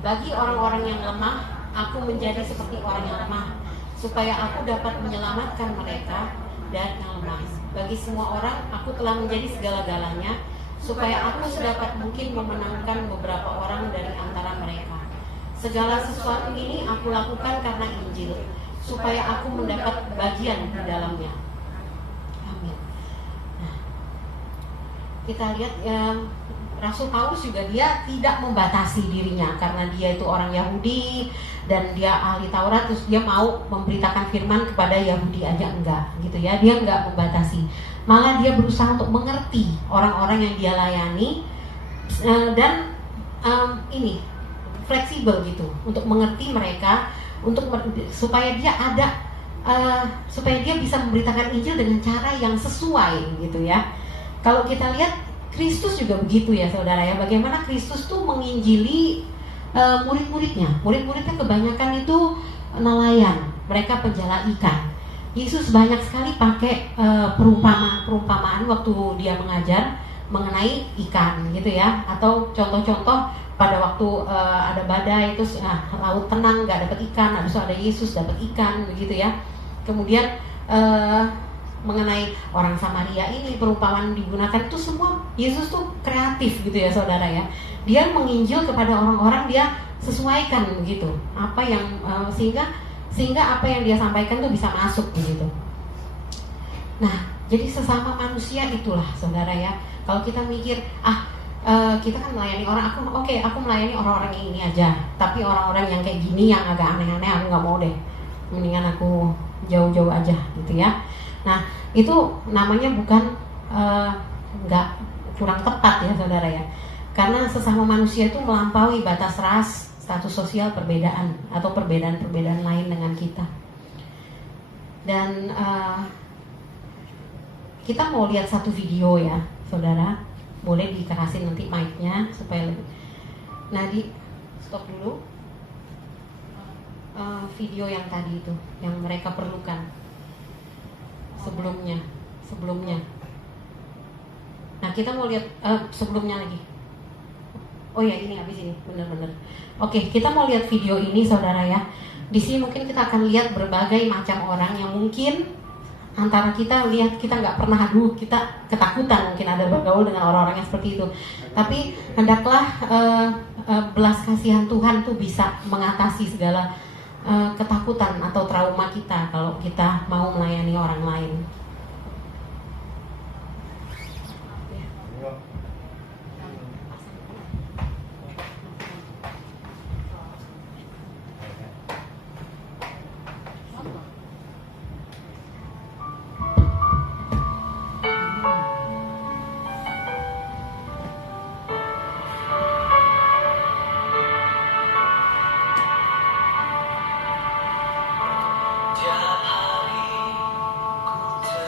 Bagi orang-orang yang lemah, aku menjadi seperti orang yang lemah, supaya aku dapat menyelamatkan mereka dan yang lemah. Bagi semua orang, aku telah menjadi segala-galanya, supaya aku sedapat mungkin memenangkan beberapa orang dari antara mereka. Segala sesuatu ini aku lakukan karena Injil, supaya aku mendapat bagian di dalamnya. Amin. Nah, kita lihat Rasul Paulus juga dia tidak membatasi dirinya karena dia itu orang Yahudi dan dia ahli Taurat, terus dia mau memberitakan firman kepada Yahudi aja, enggak gitu ya. Dia enggak membatasi, malah dia berusaha untuk mengerti orang-orang yang dia layani dan ini fleksibel gitu untuk mengerti mereka, supaya dia ada supaya dia bisa memberitakan Injil dengan cara yang sesuai gitu ya. Kalau kita lihat Kristus juga begitu ya saudara ya, bagaimana Kristus tuh menginjili murid-muridnya. Murid-muridnya kebanyakan itu nelayan, mereka penjala ikan. Yesus banyak sekali pakai perumpamaan waktu dia mengajar mengenai ikan gitu ya, atau contoh-contoh pada waktu ada badai terus laut tenang nggak dapat ikan, habis itu ada Yesus dapat ikan begitu ya. Kemudian mengenai orang Samaria ini perumpamaan digunakan itu semua Yesus tuh kreatif gitu ya saudara ya. dia menginjil kepada orang-orang, dia sesuaikan begitu apa yang sehingga apa yang dia sampaikan tuh bisa masuk begitu. Nah, jadi sesama manusia itulah saudara ya. Kalau kita mikir kita kan melayani orang, aku melayani orang-orang yang ini aja, tapi orang-orang yang kayak gini yang agak aneh-aneh aku nggak mau deh, mendingan aku jauh-jauh aja gitu ya. Nah, itu namanya bukan nggak kurang tepat ya saudara ya, karena sesama manusia itu melampaui batas ras, status sosial, perbedaan atau perbedaan-perbedaan lain dengan kita. Dan kita mau lihat satu video ya saudara, boleh dikerasin nanti mic-nya supaya lebih. Nah, di stop dulu video yang tadi itu yang mereka perlukan sebelumnya. Nah, kita mau lihat sebelumnya lagi. Oh ya, ini habis ini, bener-bener. Oke, kita mau lihat video ini saudara ya. Di sini mungkin kita akan lihat berbagai macam orang yang mungkin antara kita lihat, kita nggak pernah, kita ketakutan mungkin ada bergaul dengan orang-orang yang seperti itu. Tapi hendaklah belas kasihan Tuhan tuh bisa mengatasi segala ketakutan atau trauma kita kalau kita mau melayani orang lain. Tiap hari ku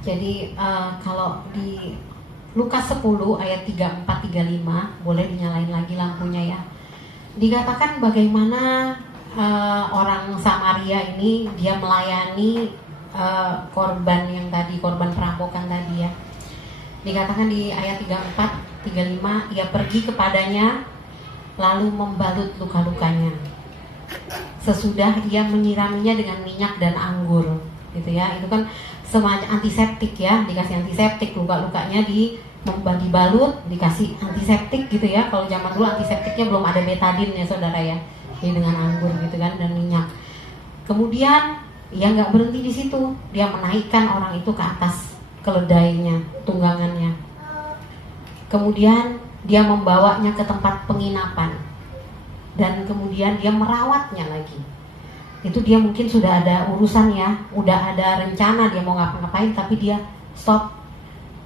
Jadi kalau di Lukas 10 ayat 34-35, boleh dinyalain lagi lampunya ya. Dikatakan bagaimana orang Samaria ini dia melayani korban yang tadi, korban perampokan tadi ya. Dikatakan di ayat 34-35, ia pergi kepadanya lalu membalut luka-lukanya. Sesudah ia menyiraminya dengan minyak dan anggur, gitu ya. Itu kan semacam antiseptik ya, dikasih antiseptik, luka-lukanya dibalut, dikasih antiseptik gitu ya. Kalau zaman dulu antiseptiknya belum ada betadin ya saudara ya, jadi dengan anggur gitu kan dan minyak. Kemudian ia nggak berhenti di situ, dia menaikkan orang itu ke atas keledainya, tunggangannya. Kemudian dia membawanya ke tempat penginapan dan kemudian dia merawatnya lagi. Itu dia mungkin sudah ada urusan ya, udah ada rencana dia mau ngapa-ngapain, tapi dia stop,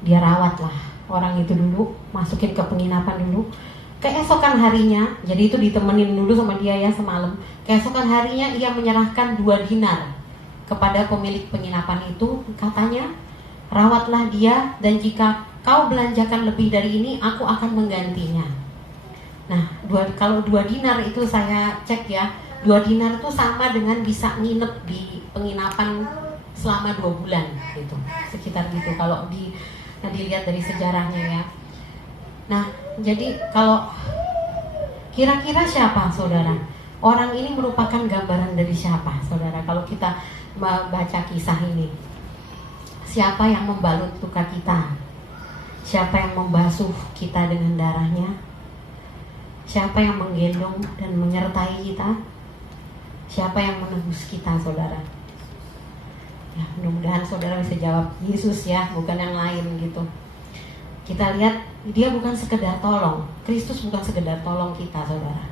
dia rawat lah orang itu dulu, masukin ke penginapan dulu. Keesokan harinya, jadi itu ditemenin dulu sama dia ya semalam. Keesokan harinya ia menyerahkan 2 dinar kepada pemilik penginapan itu, katanya, rawatlah dia dan jika kau belanjakan lebih dari ini, aku akan menggantinya. Nah, kalau 2 dinar itu saya cek ya, 2 dinar itu sama dengan bisa nginep di penginapan selama 2 bulan gitu, sekitar gitu kalau dilihat dari sejarahnya ya. Nah, jadi kalau kira-kira siapa saudara? Orang ini merupakan gambaran dari siapa saudara? Kalau kita membaca kisah ini, siapa yang membalut luka kita? Siapa yang membasuh kita dengan darahnya? Siapa yang menggendong dan menyertai kita? Siapa yang menebus kita saudara? Ya, mudah-mudahan saudara bisa jawab Yesus ya, bukan yang lain gitu. Kita lihat dia bukan sekedar tolong. Kristus bukan sekedar tolong kita saudara.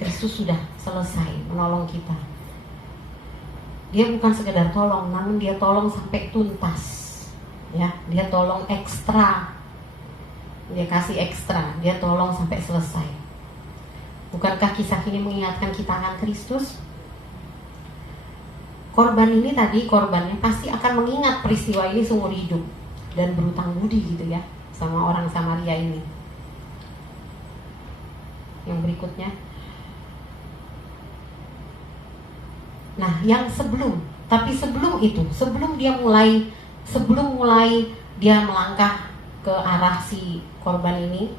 Kristus sudah selesai menolong kita. Dia bukan sekedar tolong, namun dia tolong sampai tuntas. Ya, dia tolong ekstra. Dia kasih ekstra, dia tolong sampai selesai. Bukankah kisah ini mengingatkan kita akan Kristus? Korban ini tadi, korbannya pasti akan mengingat peristiwa ini seumur hidup dan berutang budi gitu ya sama orang Samaria ini. Yang berikutnya. Nah, yang sebelum itu, sebelum mulai dia melangkah ke arah si korban ini,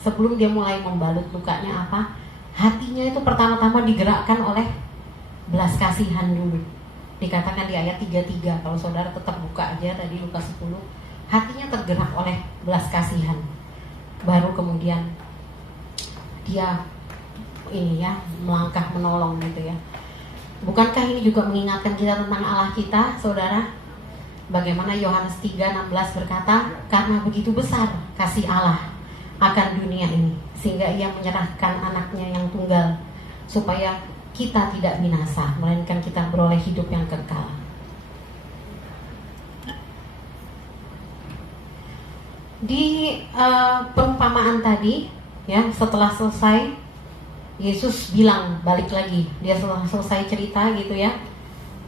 sebelum dia mulai membalut lukanya apa? Hatinya itu pertama-tama digerakkan oleh belas kasihan dulu. Dikatakan di ayat 33, kalau saudara tetap buka aja tadi Lukas 10, hatinya tergerak oleh belas kasihan. Baru kemudian dia ini ya melangkah menolong gitu ya. Bukankah ini juga mengingatkan kita tentang Allah kita, saudara? Bagaimana Yohanes 3:16 berkata, karena begitu besar kasih Allah akan dunia ini, sehingga ia menyerahkan anaknya yang tunggal, supaya kita tidak binasa, melainkan kita beroleh hidup yang kekal. Di perumpamaan tadi, ya setelah selesai, Yesus bilang balik lagi. Dia setelah selesai cerita gitu ya,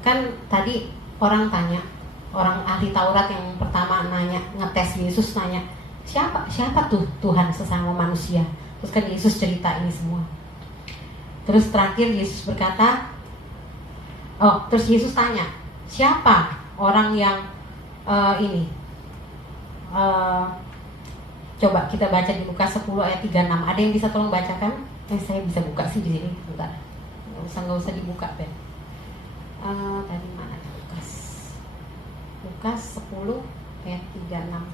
kan tadi orang tanya, orang ahli Taurat yang pertama nanya, ngetes Yesus nanya, siapa tuh Tuhan sesama manusia? Terus kan Yesus cerita ini semua. Terus terakhir Yesus berkata, terus Yesus tanya, siapa orang yang coba kita baca di Lukas 10 ayat 36. Ada yang bisa tolong bacakan? Saya bisa buka sih di sini, bentar. Nggak usah dibuka, Ben. Tadi mana Lukas 10 ayat 36.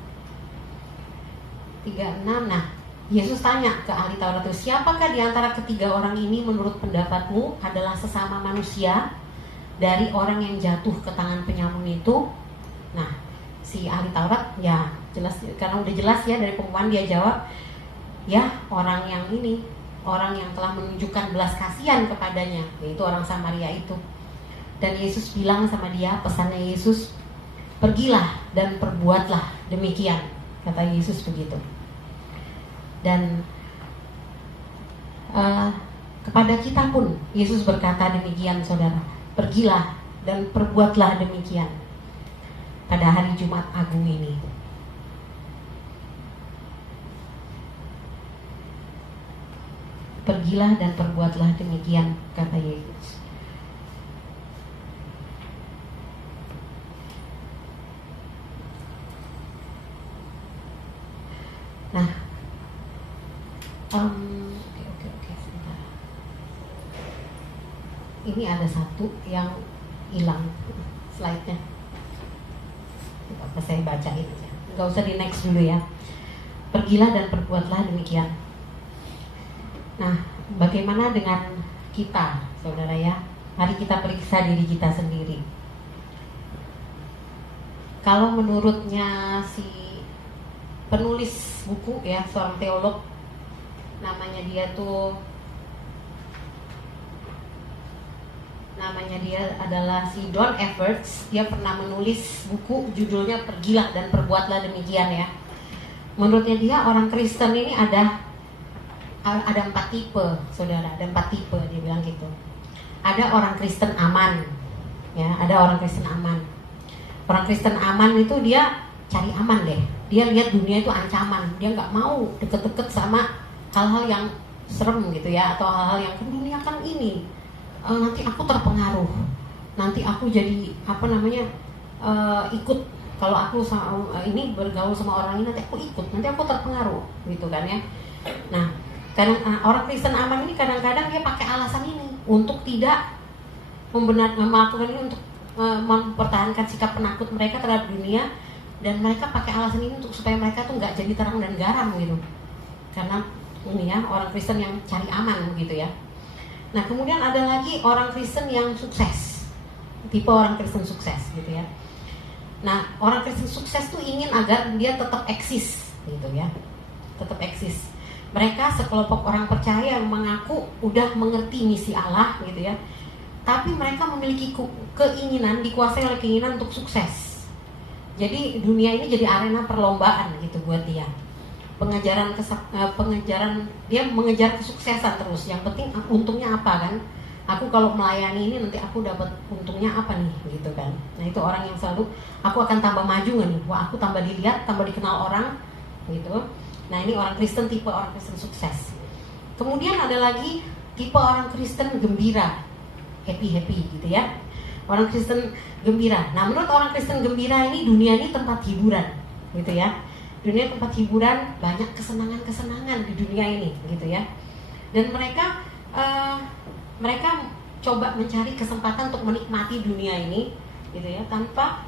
Nah, Yesus tanya ke ahli Taurat itu, siapakah di antara ketiga orang ini menurut pendapatmu adalah sesama manusia dari orang yang jatuh ke tangan penyamun itu? Nah, si ahli Taurat ya jelas, karena udah jelas ya dari pengumuman dia jawab, ya orang yang ini, orang yang telah menunjukkan belas kasihan kepadanya, yaitu orang Samaria itu. Dan Yesus bilang sama dia, pesannya Yesus, pergilah dan perbuatlah demikian, kata Yesus begitu. Dan kepada kita pun Yesus berkata demikian saudara, pergilah dan perbuatlah demikian. pada hari Jumat Agung ini. Pergilah dan perbuatlah demikian, kata Yesus. Nah, oke, sebentar. Ini ada satu yang hilang slide-nya. Apa saya bacain aja. Nggak usah di next dulu ya. Pergilah dan perbuatlah demikian. Nah, bagaimana dengan kita, saudara ya? Mari kita periksa diri kita sendiri. Kalau menurutnya si penulis buku ya, seorang teolog, namanya dia adalah si Don Everts. Dia pernah menulis buku judulnya Pergilah dan Perbuatlah Demikian ya. Menurutnya dia orang Kristen ini ada 4 tipe, saudara. Ada 4 tipe, dia bilang gitu. Ada orang Kristen aman, ya. Ada orang Kristen aman. Orang Kristen aman itu dia cari aman deh. Dia lihat dunia itu ancaman. Dia nggak mau deket-deket sama hal-hal yang serem gitu ya, atau hal-hal yang dunia kan ini. Nanti aku terpengaruh. Nanti aku jadi ikut. Kalau aku ini bergaul sama orang ini, nanti aku ikut. Nanti aku terpengaruh, gitu kan ya. Nah, kadang orang Kristen aman ini kadang-kadang dia pakai alasan ini untuk tidak melakukan ini, untuk mempertahankan sikap penakut mereka terhadap dunia, dan mereka pakai alasan ini untuk supaya mereka tuh nggak jadi terang dan garam gitu. Karena ini ya orang Kristen yang cari aman gitu ya. Nah, kemudian ada lagi orang Kristen yang sukses, tipe orang Kristen sukses gitu ya. Nah, orang Kristen sukses tuh ingin agar dia tetap eksis gitu ya, tetap eksis. Mereka sekelompok orang percaya yang mengaku udah mengerti misi Allah gitu ya, tapi mereka memiliki keinginan, dikuasai oleh keinginan untuk sukses. Jadi dunia ini jadi arena perlombaan gitu buat dia. Pengejaran dia mengejar kesuksesan terus. Yang penting untungnya apa kan? Aku kalau melayani ini nanti aku dapat untungnya apa nih gitu kan. Nah, itu orang yang selalu aku akan tambah maju nggak nih? Wah, aku tambah dilihat, tambah dikenal orang gitu. Nah, ini orang Kristen, tipe orang Kristen sukses. Kemudian ada lagi tipe orang Kristen gembira, happy gitu ya. Orang Kristen gembira. Nah, menurut orang Kristen gembira ini dunia ini tempat hiburan gitu ya. Dunia tempat hiburan, banyak kesenangan-kesenangan di dunia ini gitu ya. Dan mereka coba mencari kesempatan untuk menikmati dunia ini gitu ya, tanpa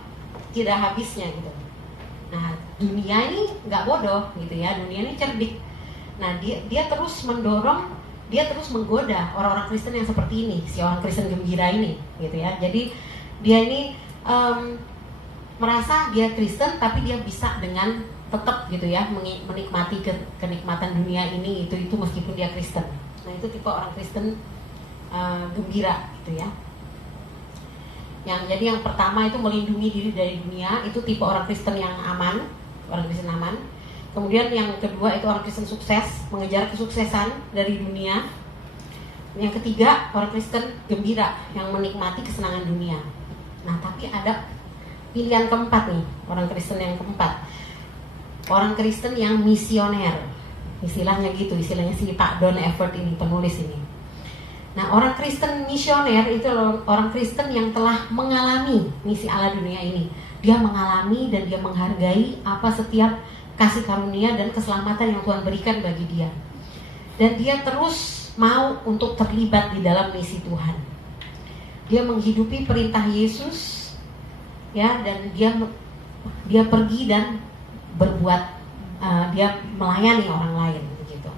tidak habisnya gitu. Nah, dunia ini nggak bodoh gitu ya, dunia ini cerdik. Nah, dia terus mendorong, dia terus menggoda orang-orang Kristen yang seperti ini, si orang Kristen gembira ini gitu ya. Jadi dia ini merasa dia Kristen, tapi dia bisa dengan tetap gitu ya menikmati kenikmatan dunia ini itu meskipun dia Kristen. Nah, itu tipe orang Kristen gembira gitu ya. Jadi yang pertama itu melindungi diri dari dunia, itu tipe orang Kristen yang aman, orang Kristen aman. Kemudian yang kedua itu orang Kristen sukses, mengejar kesuksesan dari dunia. Yang ketiga orang Kristen gembira, yang menikmati kesenangan dunia. Nah, tapi ada pilihan keempat nih, orang Kristen yang keempat, orang Kristen yang misioner. Istilahnya gitu, istilahnya si Pak Don Everts ini, penulis ini. Nah, orang Kristen misioner itu orang Kristen yang telah mengalami misi Allah dunia ini. Dia mengalami dan dia menghargai apa setiap kasih karunia dan keselamatan yang Tuhan berikan bagi dia. Dan dia terus mau untuk terlibat di dalam misi Tuhan. Dia menghidupi perintah Yesus ya, dan dia pergi dan berbuat, dia melayani orang lain begitu.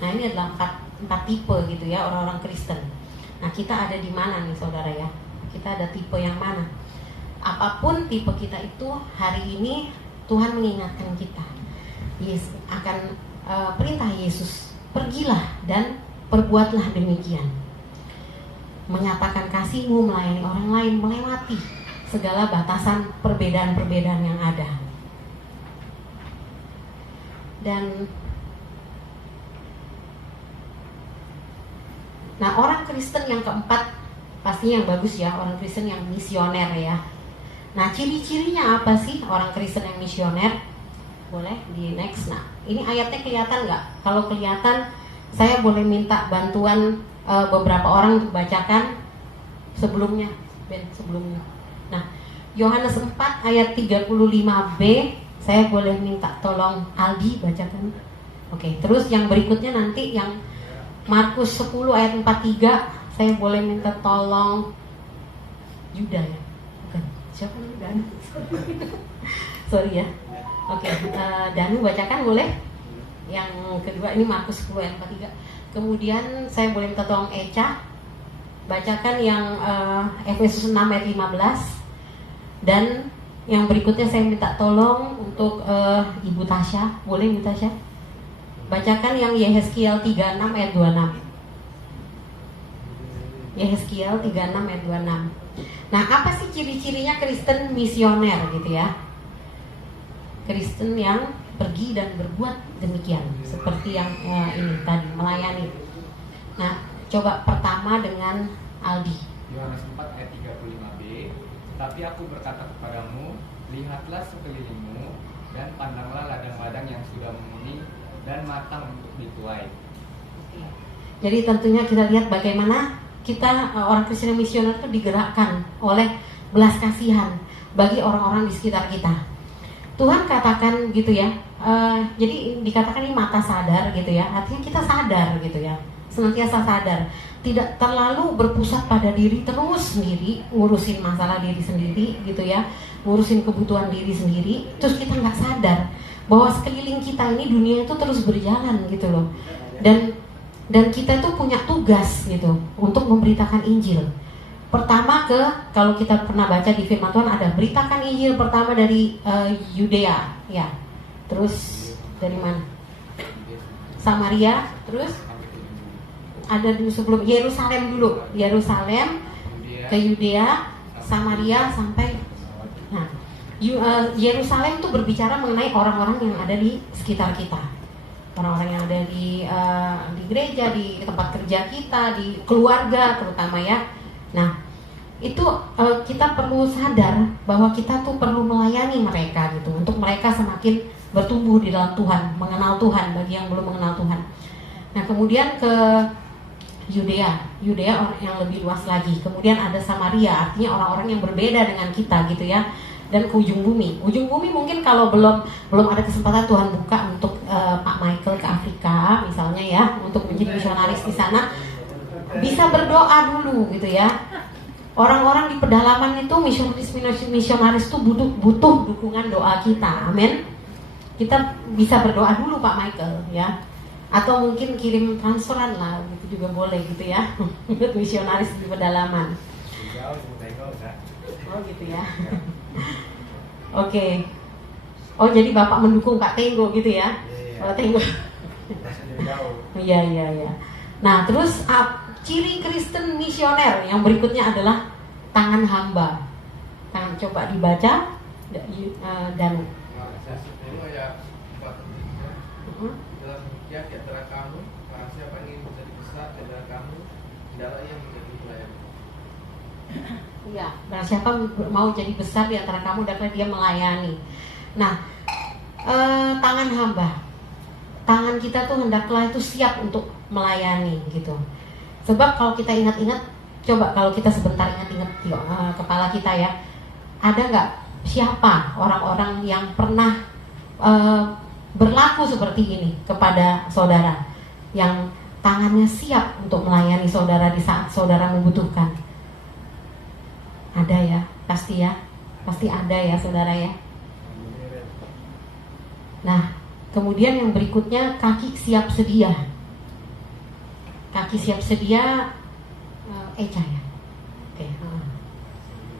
Nah, ini adalah empat tipe gitu ya orang-orang Kristen. Nah, kita ada di mana nih saudara ya? Kita ada tipe yang mana? Apapun tipe kita itu, hari ini Tuhan mengingatkan kita akan perintah Yesus, pergilah dan perbuatlah demikian. Menyatakan kasih-Mu, melayani orang lain, melewati segala batasan perbedaan-perbedaan yang ada. Dan nah, orang Kristen yang keempat pastinya yang bagus ya, orang Kristen yang misioner ya. Nah, ciri-cirinya apa sih orang Kristen yang misioner? Boleh di next. Nah, ini ayatnya kelihatan nggak? Kalau kelihatan, saya boleh minta bantuan beberapa orang untuk bacakan sebelumnya. Sebelumnya. Nah, Yohanes 4 ayat 35b, saya boleh minta tolong Aldi bacakan. Oke, terus yang berikutnya nanti yang Markus 10 ayat 43, saya boleh minta tolong Yuda ya? Bukan, siapa namanya? Sorry ya. Oke, Danu bacakan boleh. Yang kedua ini Markus 10 ayat 43. Kemudian saya boleh minta tolong Eca bacakan yang Efesus 6 ayat 15. Dan yang berikutnya saya minta tolong untuk Ibu Tasya. Boleh Ibu Tasya? Bacakan yang Yehezkiel 36 ayat 26. Yehezkiel 36 ayat 26. Nah, apa sih ciri-cirinya Kristen misioner gitu ya? Kristen yang pergi dan berbuat demikian, seperti yang ini tadi, melayani. Nah, coba pertama dengan Aldi. Yohanes 4 ayat 35b, tapi aku berkata kepadamu, lihatlah sekelilingmu dan pandanglah ladang-ladang yang sudah menguning dan matang untuk dituai. Jadi tentunya kita lihat bagaimana kita orang Kristen misioner itu digerakkan oleh belas kasihan bagi orang-orang di sekitar kita. Tuhan katakan gitu ya, jadi dikatakan ini mata sadar gitu ya, artinya kita sadar gitu ya, senantiasa sadar, tidak terlalu berpusat pada diri terus sendiri, ngurusin masalah diri sendiri gitu ya, ngurusin kebutuhan diri sendiri, terus kita nggak sadar bahwa sekeliling kita ini dunia itu terus berjalan gitu loh, dan kita tuh punya tugas gitu untuk memberitakan Injil. Pertama kalau kita pernah baca di firman Tuhan ada beritakan Injil pertama dari Yudea ya. Terus dari mana? Samaria, terus ada dulu sebelum Yerusalem dulu. Yerusalem ke Yudea, Samaria sampai nah, Yerusalem itu berbicara mengenai orang-orang yang ada di sekitar kita. Orang-orang yang ada di gereja, di tempat kerja kita, di keluarga terutama ya. Nah, itu kita perlu sadar bahwa kita tuh perlu melayani mereka gitu, untuk mereka semakin bertumbuh di dalam Tuhan, mengenal Tuhan bagi yang belum mengenal Tuhan. Nah, kemudian ke Yudea orang yang lebih luas lagi. Kemudian ada Samaria, artinya orang-orang yang berbeda dengan kita gitu ya. Dan ke ujung bumi. Ujung bumi mungkin kalau belum ada kesempatan Tuhan buka untuk Pak Michael ke Afrika misalnya ya, untuk menjadi misionaris di sana, bisa berdoa dulu gitu ya. Orang-orang di pedalaman itu misionaris itu butuh dukungan doa kita. Amin. Kita bisa berdoa dulu Pak Michael ya. Atau mungkin kirim transferan lah, gitu juga boleh gitu ya. Untuk misionaris di pedalaman. Oh gitu ya. Oke. Oh jadi Bapak mendukung Kak Tenggo gitu ya? Oh Tenggo. Iya. Nah terus ciri Kristen misioner yang berikutnya adalah tangan hamba. Coba dibaca dan dalam setiap di antara kamu, barang siapa ingin menjadi besar di antara kamu, hendaklah ia menjadi pelayan. Iya, barang siapa mau jadi besar di antara kamu, hendaklah dia melayani. Nah, tangan hamba, tangan kita tuh hendaklah itu siap untuk melayani gitu. Sebab kalau kita ingat-ingat, coba kalau kita sebentar ingat-ingat kepala kita ya, ada nggak siapa orang-orang yang pernah berlaku seperti ini kepada saudara, yang tangannya siap untuk melayani saudara di saat saudara membutuhkan? Ada ya, pasti ada ya saudara ya. Nah, kemudian yang berikutnya kaki siap sedia. Kaki siap sedia, Eca ya. Oke.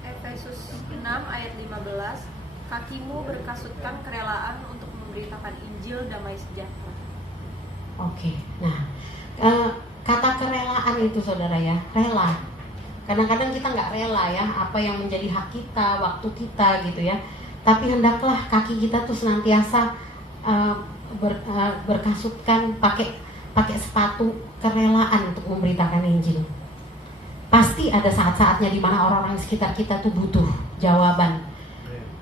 Efesus 6 ayat 15, kakimu berkasutkan kerelaan untuk memberitakan Injil damai sejahtera. Oke. Nah, kata kerelaan itu saudara ya, rela. Kadang-kadang kita nggak rela ya apa yang menjadi hak kita, waktu kita gitu ya. Tapi hendaklah kaki kita tuh senantiasa berkasutkan pakai sepatu kerelaan untuk memberitakan Injil. Pasti ada saat-saatnya di mana orang-orang di sekitar kita tuh butuh jawaban.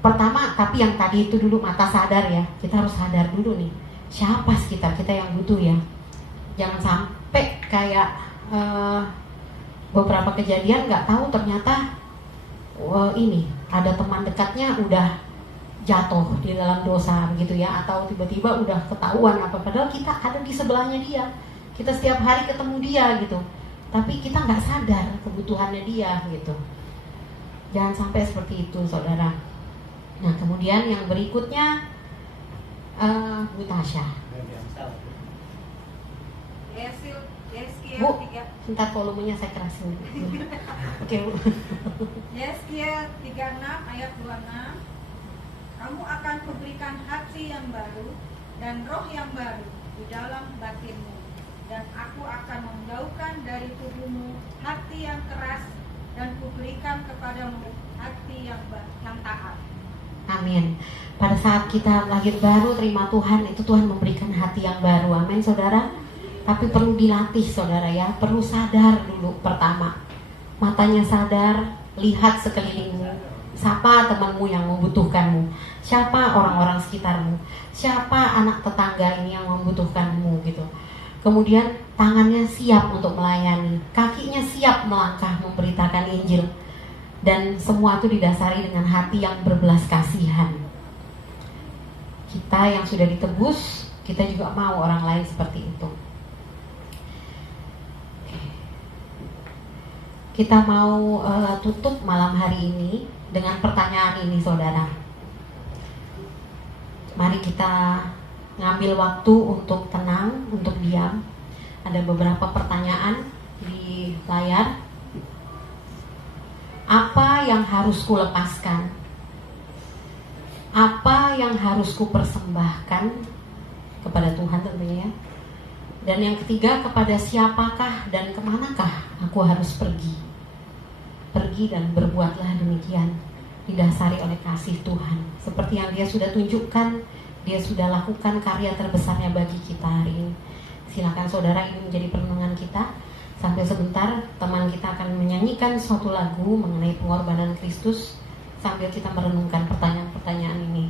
Pertama, tapi yang tadi itu dulu mata sadar ya. Kita harus sadar dulu nih, siapa sih kita yang butuh ya. Jangan sampai kayak beberapa kejadian nggak tahu ternyata ini ada teman dekatnya udah jatuh di dalam dosa begitu ya, atau tiba-tiba udah ketahuan apa, padahal kita ada di sebelahnya dia, kita setiap hari ketemu dia gitu, tapi kita nggak sadar kebutuhannya dia gitu. Jangan sampai seperti itu, saudara. Nah, kemudian yang berikutnya Bu Tasya. Bu, sebentar volumenya saya kerasin. Oke, Bu. Yeskiel 36 ayat 26. Kamu akan kuberikan hati yang baru dan roh yang baru di dalam batinmu, dan aku akan menjauhkan dari tubuhmu hati yang keras dan kuberikan kepadamu hati yang taat. Amin. Pada saat kita lahir baru terima Tuhan, itu Tuhan memberikan hati yang baru. Amin, saudara. Tapi perlu dilatih, saudara ya. Perlu sadar dulu pertama. Matanya sadar, lihat sekelilingmu. Siapa temanmu yang membutuhkanmu? Siapa orang-orang sekitarmu? Siapa anak tetangga ini yang membutuhkanmu gitu. Kemudian tangannya siap untuk melayani, kakinya siap melangkah memberitakan Injil. Dan semua itu didasari dengan hati yang berbelas kasihan. Kita yang sudah ditebus, kita juga mau orang lain seperti itu. Kita mau tutup malam hari ini dengan pertanyaan ini, saudara. Mari kita ngambil waktu untuk tenang, untuk diam. Ada beberapa pertanyaan di layar. Apa yang harus kulepaskan? Apa yang harus kupersembahkan kepada Tuhan tentunya ya. Dan yang ketiga, kepada siapakah dan kemanakah aku harus pergi? Pergi dan berbuatlah demikian, didasari oleh kasih Tuhan. Seperti yang Dia sudah tunjukkan, Dia sudah lakukan karya terbesarnya bagi kita hari ini. Silakan saudara, ini menjadi perenungan kita. Sampai sebentar, teman kita akan menyanyikan suatu lagu mengenai pengorbanan Kristus sambil kita merenungkan pertanyaan-pertanyaan ini.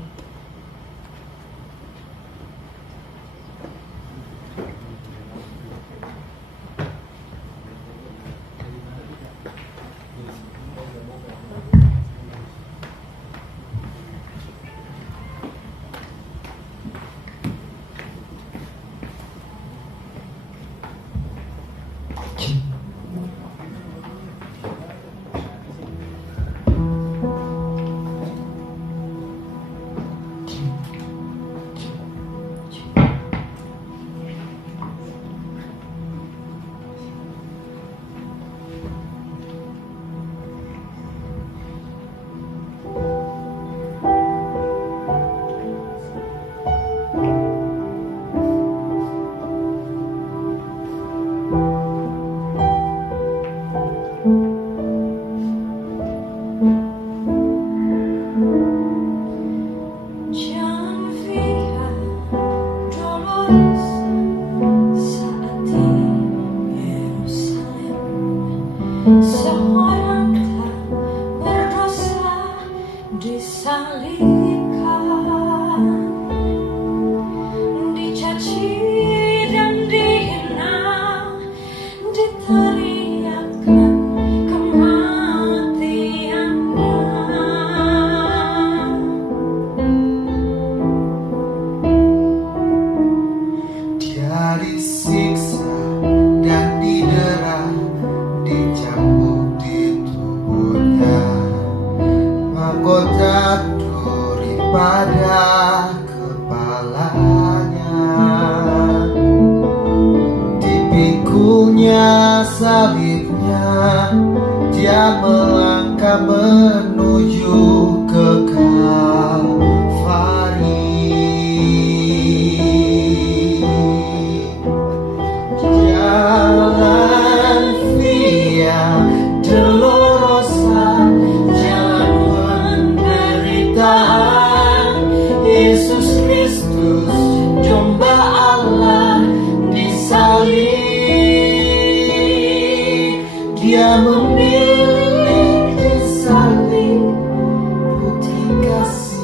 Dia memilih disalib putih kasih.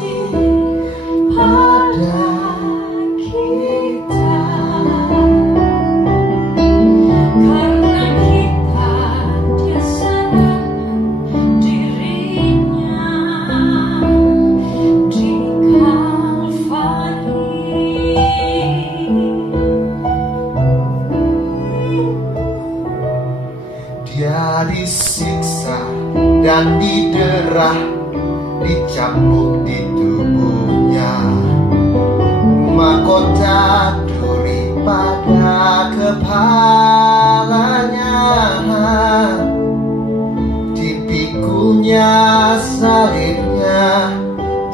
Ia disiksa dan diderah, dicambuk di tubuhnya, mahkota duri pada kepalanya, dipikunya salibnya,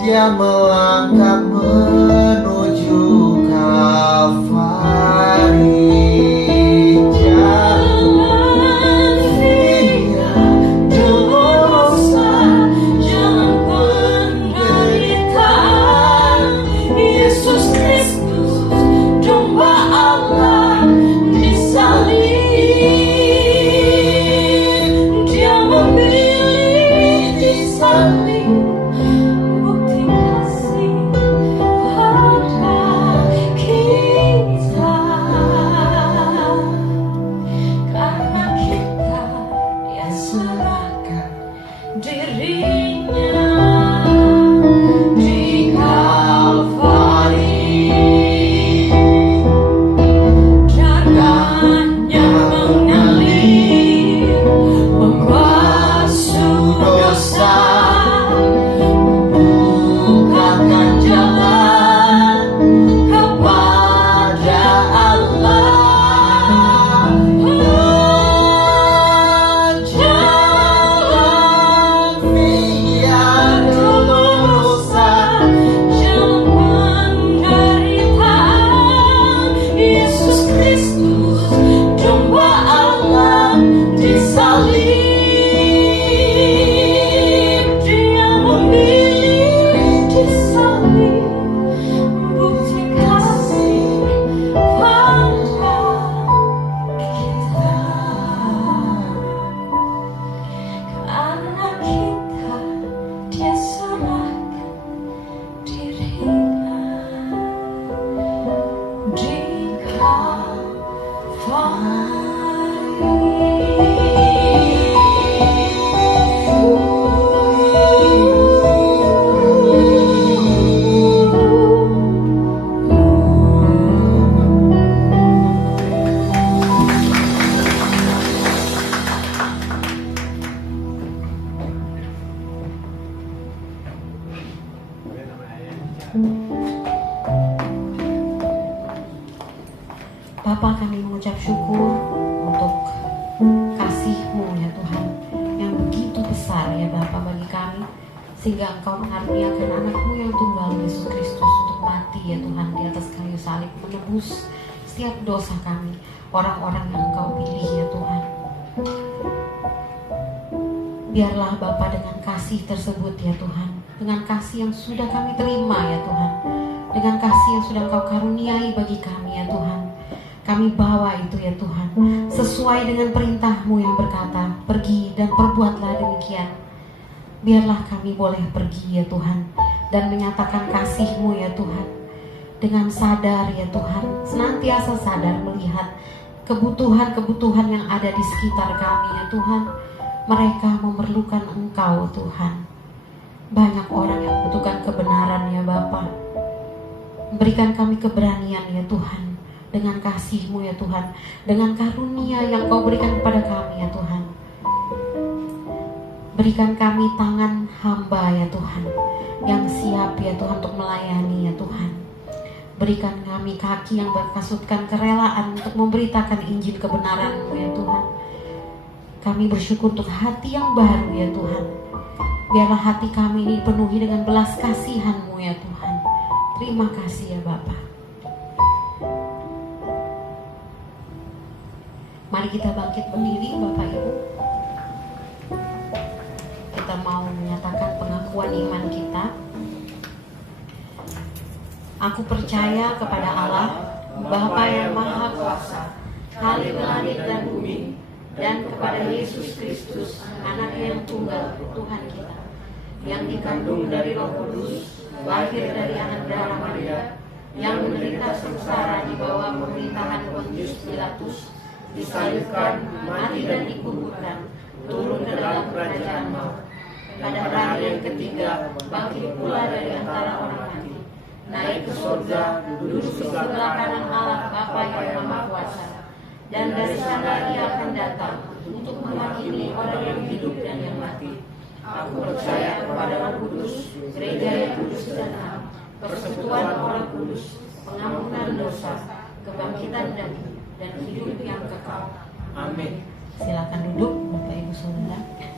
dia melangkah menuju Kalvari. Bapa, kami mengucap syukur untuk kasih-Mu ya Tuhan, yang begitu besar ya Bapa bagi kami, sehingga Engkau mengaruniakan anak-Mu yang tunggal Yesus Kristus untuk mati ya Tuhan di atas kayu salib, menebus setiap dosa kami, orang-orang yang Engkau pilih ya Tuhan. Biarlah Bapa dengan kasih tersebut ya Tuhan, dengan kasih yang sudah kami terima ya Tuhan, dengan kasih yang sudah Engkau karuniai bagi kami ya Tuhan, kami bawa itu ya Tuhan, sesuai dengan perintah-Mu yang berkata, pergi dan perbuatlah demikian. Biarlah kami boleh pergi ya Tuhan, dan menyatakan kasih-Mu ya Tuhan, dengan sadar ya Tuhan, senantiasa sadar melihat kebutuhan-kebutuhan yang ada di sekitar kami ya Tuhan. Mereka memerlukan Engkau Tuhan. Banyak orang yang membutuhkan kebenaran ya Bapa. Berikan kami keberanian ya Tuhan, dengan kasih-Mu ya Tuhan, dengan karunia yang Kau berikan kepada kami ya Tuhan. Berikan kami tangan hamba ya Tuhan, yang siap ya Tuhan untuk melayani ya Tuhan. Berikan kami kaki yang berkasutkan kerelaan untuk memberitakan Injil kebenaran-Mu ya Tuhan. Kami bersyukur untuk hati yang baru ya Tuhan. Biarlah hati kami ini dipenuhi dengan belas kasihan-Mu ya Tuhan. Terima kasih ya Bapa. Mari kita bangkit berdiri Bapak Ibu. Kita mau menyatakan pengakuan iman kita. Aku percaya kepada Allah, Bapa yang Maha Kuasa, Khalik langit dan bumi, dan kepada Yesus Kristus, Anak yang tunggal, Tuhan kita, yang dikandung dari Roh Kudus, lahir dari anak darah Maria, yang menderita sengsara di bawah pemerintahan Pontius Pilatus, disalibkan, mati dan dikuburkan, turun ke dalam kerajaan maut. Pada hari yang ketiga, bangkit pula dari antara orang mati, naik ke surga, duduk di sebelah kanan Allah Bapa yang Maha Kuasa, dan dari sana Ia akan datang untuk menghakimi orang yang hidup dan yang mati. Aku percaya kepada Roh Kudus, gereja yang kudus dan am, persekutuan orang kudus, pengampunan dosa, kebangkitan dan hidup yang kekal. Amin. Silakan duduk.